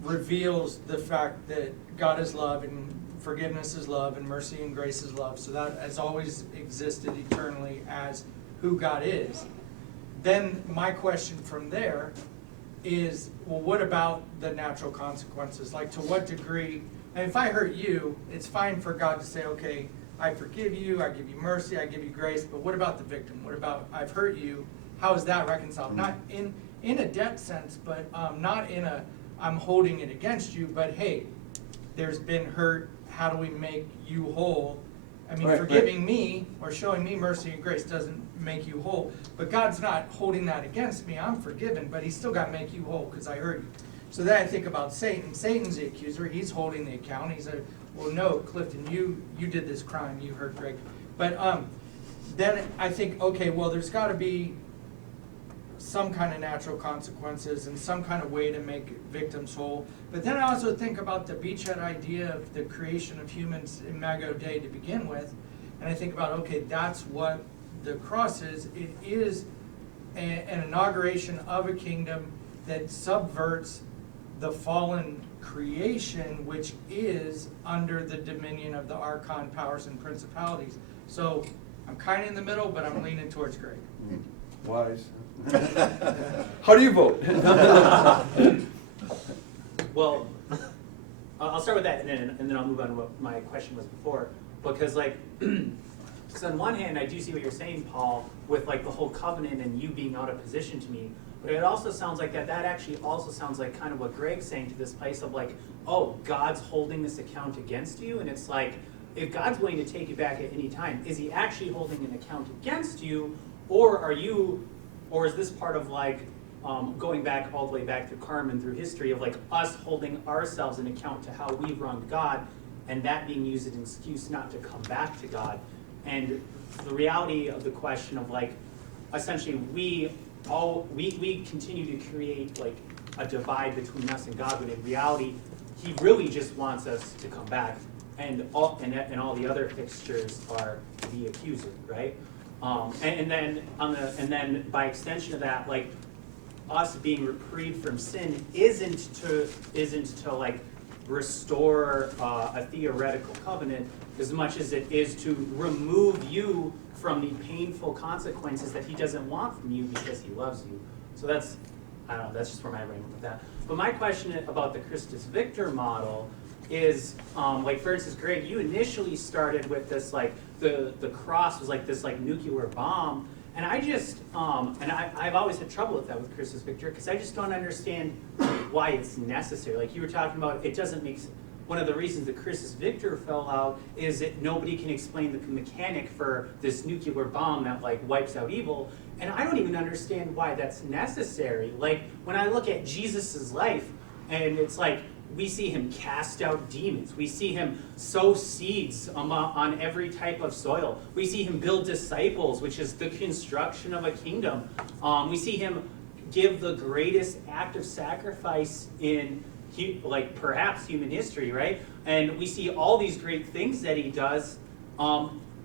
reveals the fact that God is love and forgiveness is love and mercy and grace is love, so that has always existed eternally as who God is, then my question from there is, well, what about the natural consequences? Like, to what degree, and if I hurt you, it's fine for God to say, okay, I forgive you, I give you mercy, I give you grace, but what about the victim? What about, I've hurt you, how is that reconciled? Not in a debt sense, but not in a, I'm holding it against you, but hey, there's been hurt, how do we make you whole? I mean, Right, forgiving me or showing me mercy and grace doesn't make you whole, but God's not holding that against me. I'm forgiven, but he's still got to make you whole because I hurt you. So then I think about Satan. Satan's the accuser. He's holding the account. He's like, well, no, Clifton, you did this crime. You hurt Greg. But then I think, okay, well, there's got to be some kind of natural consequences and some kind of way to make victims whole. But then I also think about the beachhead idea of the creation of humans in Imago Dei to begin with. And I think about, okay, that's what the cross is. It is an inauguration of a kingdom that subverts the fallen creation, which is under the dominion of the archon powers and principalities. So I'm kind of in the middle, but I'm leaning towards Greg. Wise. How do you vote? Well, I'll start with that, and then I'll move on to what my question was before. Because like, so on one hand, I do see what you're saying, Paul, with like the whole covenant and you being out of position to me. But it also sounds like that actually also sounds like kind of what Greg's saying, to this place of like, oh, God's holding this account against you, and it's like, if God's willing to take you back at any time, is he actually holding an account against you, or is this part of like going back all the way back through Carmen, through history of like us holding ourselves an account to how we wronged God, and that being used as an excuse not to come back to God? And the reality of the question of like, essentially we continue to create like a divide between us and God, when in reality, he really just wants us to come back. And all the other fixtures are the accuser, right? And then by extension of that, like us being reprieved from sin isn't to like restore a theoretical covenant as much as it is to remove you from the painful consequences that he doesn't want from you because he loves you. So that's, I don't know, that's just where my brain went with that. But my question about the Christus Victor model is, like for instance, Greg, you initially started with this like, the cross was like this like nuclear bomb, and I just, I've always had trouble with that with Christus Victor, because I just don't understand why it's necessary. Like you were talking about, it doesn't make sense. One of the reasons that Christus Victor fell out is that nobody can explain the mechanic for this nuclear bomb that like wipes out evil. And I don't even understand why that's necessary. Like when I look at Jesus's life, and it's like, we see him cast out demons. We see him sow seeds on every type of soil. We see him build disciples, which is the construction of a kingdom. We see him give the greatest act of sacrifice in like perhaps human history, right? And we see all these great things that he does.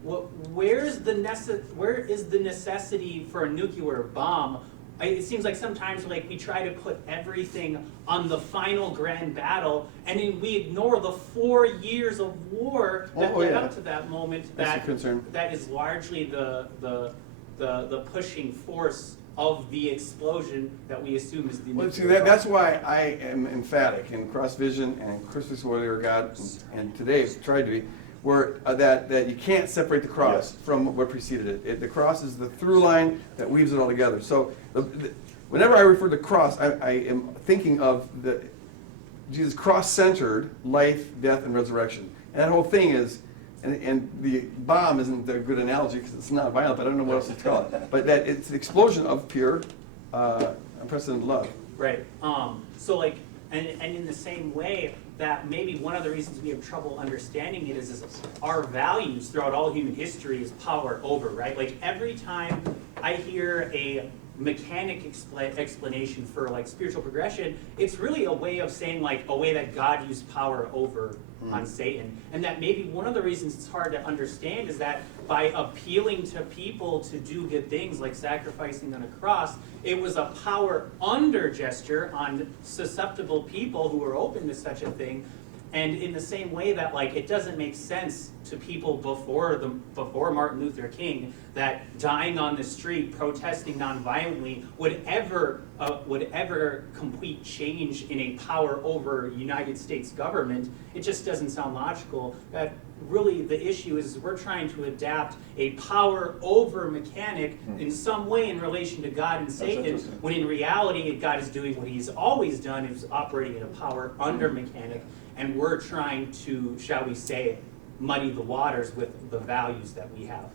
Where is the necessity for a nuclear bomb? It seems like sometimes like we try to put everything on the final grand battle, and then we ignore the 4 years of war that led up to that moment. That is largely the pushing force of the explosion that we assume is the nuclear bomb. That's why I am emphatic in Cross Vision and Christus Warrior God, and today tried to be, where that you can't separate the cross from what preceded it. The cross is the through line that weaves it all together. So whenever I refer to cross, I am thinking of Jesus' cross-centered life, death, and resurrection. And that whole thing is, and the bomb isn't a good analogy because it's not violent, but I don't know what else to call it. But that it's an explosion of pure, unprecedented love. Right. So like, and in the same way, that maybe one of the reasons we have trouble understanding it is our values throughout all human history is power over, right? Like every time I hear a mechanic explanation for like spiritual progression, it's really a way of saying like a way that God used power over on Satan. And that maybe one of the reasons it's hard to understand is that by appealing to people to do good things like sacrificing on a cross, it was a power under gesture on susceptible people who were open to such a thing. And in the same way that like it doesn't make sense to people before Martin Luther King that dying on the street, protesting nonviolently would ever complete change in a power over United States government. It just doesn't sound logical. That really the issue is we're trying to adapt a power over mechanic in some way in relation to God and Satan, when in reality God is doing what he's always done, is operating in a power under mechanic. And we're trying to, shall we say, muddy the waters with the values that we have.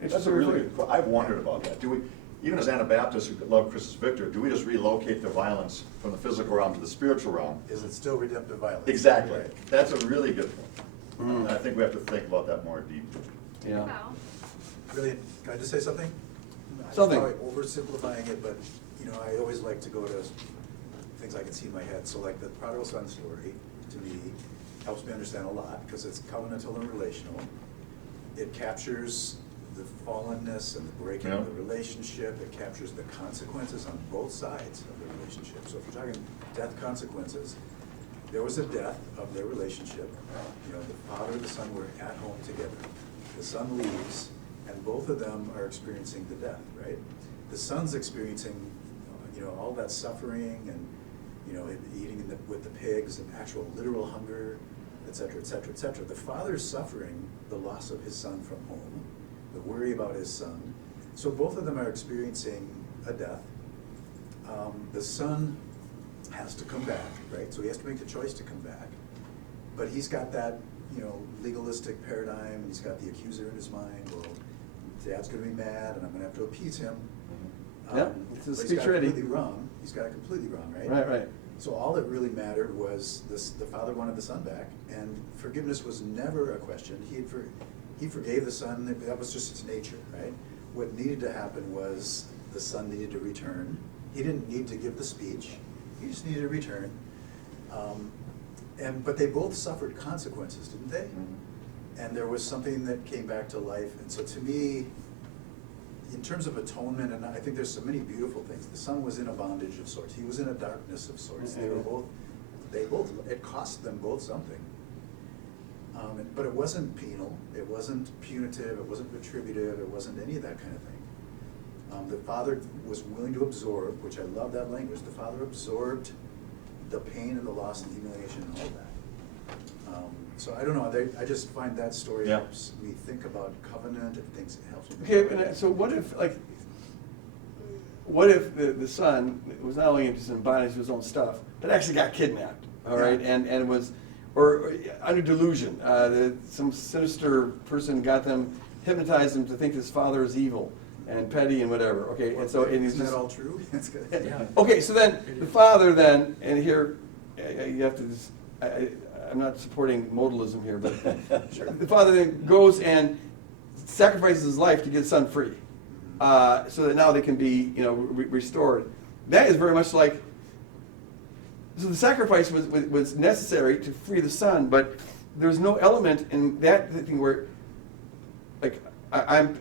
That's a really good question. I've wondered about that. Do we, even as Anabaptists who love Christus Victor, do we just relocate the violence from the physical realm to the spiritual realm? Is it still redemptive violence? Exactly. That's a really good point. And I think we have to think about that more deeply. Yeah. Wow. Really, can I just say something? Something. I'm probably oversimplifying it, but you know, I always like to go to things I can see in my head. So like the prodigal son story, to me, helps me understand a lot because it's covenantal and relational. It captures the fallenness and the breaking of the relationship. It captures the consequences on both sides of the relationship. So if you're talking death consequences, there was a death of their relationship. You know, the father and the son were at home together. The son leaves, and both of them are experiencing the death, right? the son's experiencing, all that suffering and, eating with the pigs and actual literal hunger, et cetera, et cetera, et cetera. The father's suffering the loss of his son from home, the worry about his son. So both of them are experiencing a death. The son has to come back, right? So he has to make the choice to come back. But he's got that, legalistic paradigm, and he's got the accuser in his mind. Well, Dad's gonna be mad, and I'm gonna have to appease him. Yeah, it's a But speech he's got it ready. completely wrong. He's got it completely wrong, right? Right, right. So all that really mattered was the father wanted the son back, and forgiveness was never a question. He forgave the son. That was just its nature, right? What needed to happen was the son needed to return. He didn't need to give the speech. He just needed to return. But they both suffered consequences, didn't they? And there was something that came back to life. And so to me, in terms of atonement, and I think there's so many beautiful things. The son was in a bondage of sorts. He was in a darkness of sorts. It cost them both something. But it wasn't penal. It wasn't punitive. It wasn't retributive. It wasn't any of that kind of thing. The father was willing to absorb, which I love that language. The father absorbed the pain and the loss and humiliation and all that. So I don't know, I just find that story Yeah. helps me think about covenant, it helps me. Okay, so what if the son was not only just in bondage to his own stuff, but actually got kidnapped, all right, Yeah. and was, or under delusion, some sinister person got them, hypnotized them to think his father is evil and petty and whatever, okay, and so, and he's Isn't just. that all true? That's good. Yeah. Okay, so then, the father then, and here, you have to just, I'm not supporting modalism here, but the father then goes and sacrifices his life to get his son free, so that now they can be, restored. That is very much like, so the sacrifice was necessary to free the son, but there's no element in that thing where, like, I'm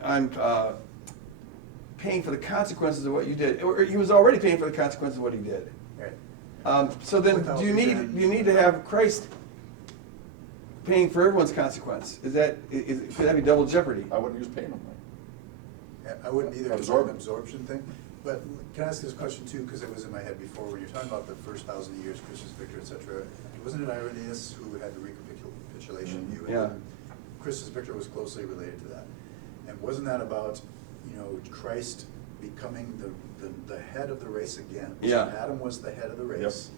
paying for the consequences of what you did, or he was already paying for the consequences of what he did. Right. So then, Without do you need to have Christ paying for everyone's consequence? Could that be double jeopardy? I wouldn't use payment. I wouldn't either, it's Absorb. an absorption thing. But can I ask this question too, because it was in my head before, when you're talking about the first 1,000 years, Christus Victor, et cetera, wasn't it Irenaeus who had the recapitulation view? Yeah. And Christus Victor was closely related to that. And wasn't that about, Christ becoming the head of the race again? Yeah. So Adam was the head of the race.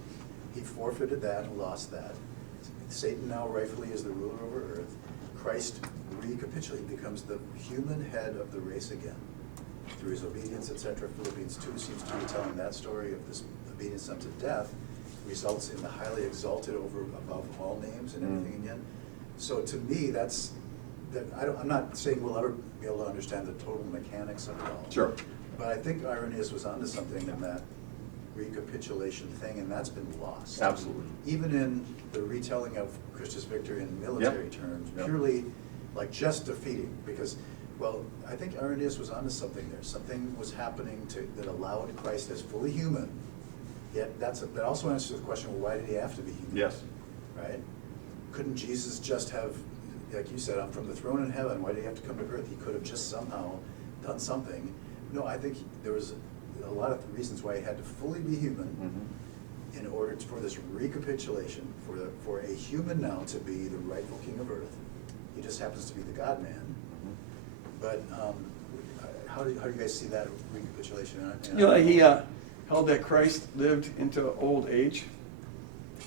He forfeited that and lost that. Satan now rightfully is the ruler over earth. Christ recapitulates, becomes the human head of the race again through his obedience, etc. Philippians 2 seems to be telling that story of this obedience unto death results in the highly exalted above all names and everything again. So to me, I'm not saying we'll ever be able to understand the total mechanics of it all. Sure. But I think Irenaeus was onto something in that recapitulation thing, and that's been lost. Absolutely. Even in the retelling of Christus Victor in military terms, purely like just defeating, because, well, I think Irenaeus was onto something there. Something was happening that allowed Christ as fully human. Yet that also answers the question, well, why did he have to be human? Yes. Right? Couldn't Jesus just have, like you said, I'm from the throne in heaven, why did he have to come to earth? He could have just somehow done something. No, I think there was a lot of reasons why he had to fully be human in order for this recapitulation, for a human now to be the rightful king of earth. He just happens to be the God-man. But how do you guys see that recapitulation? He held that Christ lived into old age.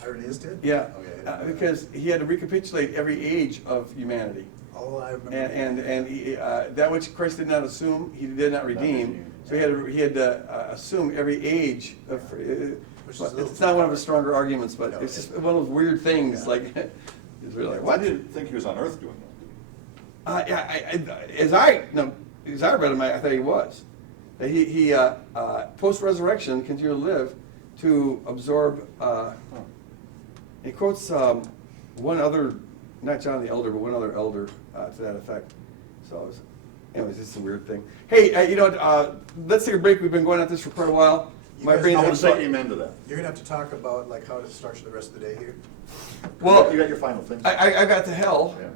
Irenaeus did? Yeah, Okay. because he had to recapitulate every age of humanity. Oh, I remember. And he, that which Christ did not assume, he did not redeem. So he had to assume every age of. Which is a little It's not one of his stronger arguments, but No, it's just one of those weird things. Yeah. Like, it's really like, I what? didn't think he was on earth doing that. As I read him, I thought he was. That he post resurrection continued to live to absorb. He quotes one other, not John the Elder, but one other elder to that effect. So, anyways, it's a weird thing. Hey, let's take a break. We've been going at this for quite a while. You My guys brain's I know would been say amen to that. You're gonna have to talk about like how to structure the rest of the day here. Well, You got your final things? I got to hell. Yeah.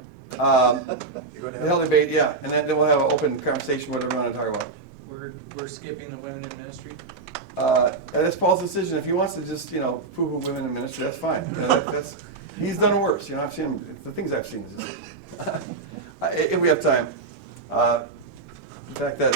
You're going to The hell debate, yeah, and then we'll have an open conversation, whatever we want to talk about. We're we're skipping the women in ministry? That's Paul's decision. If he wants to just, poo-poo women in ministry, that's fine. He's done worse. I've seen him, the things I've seen. If we have time. In fact, that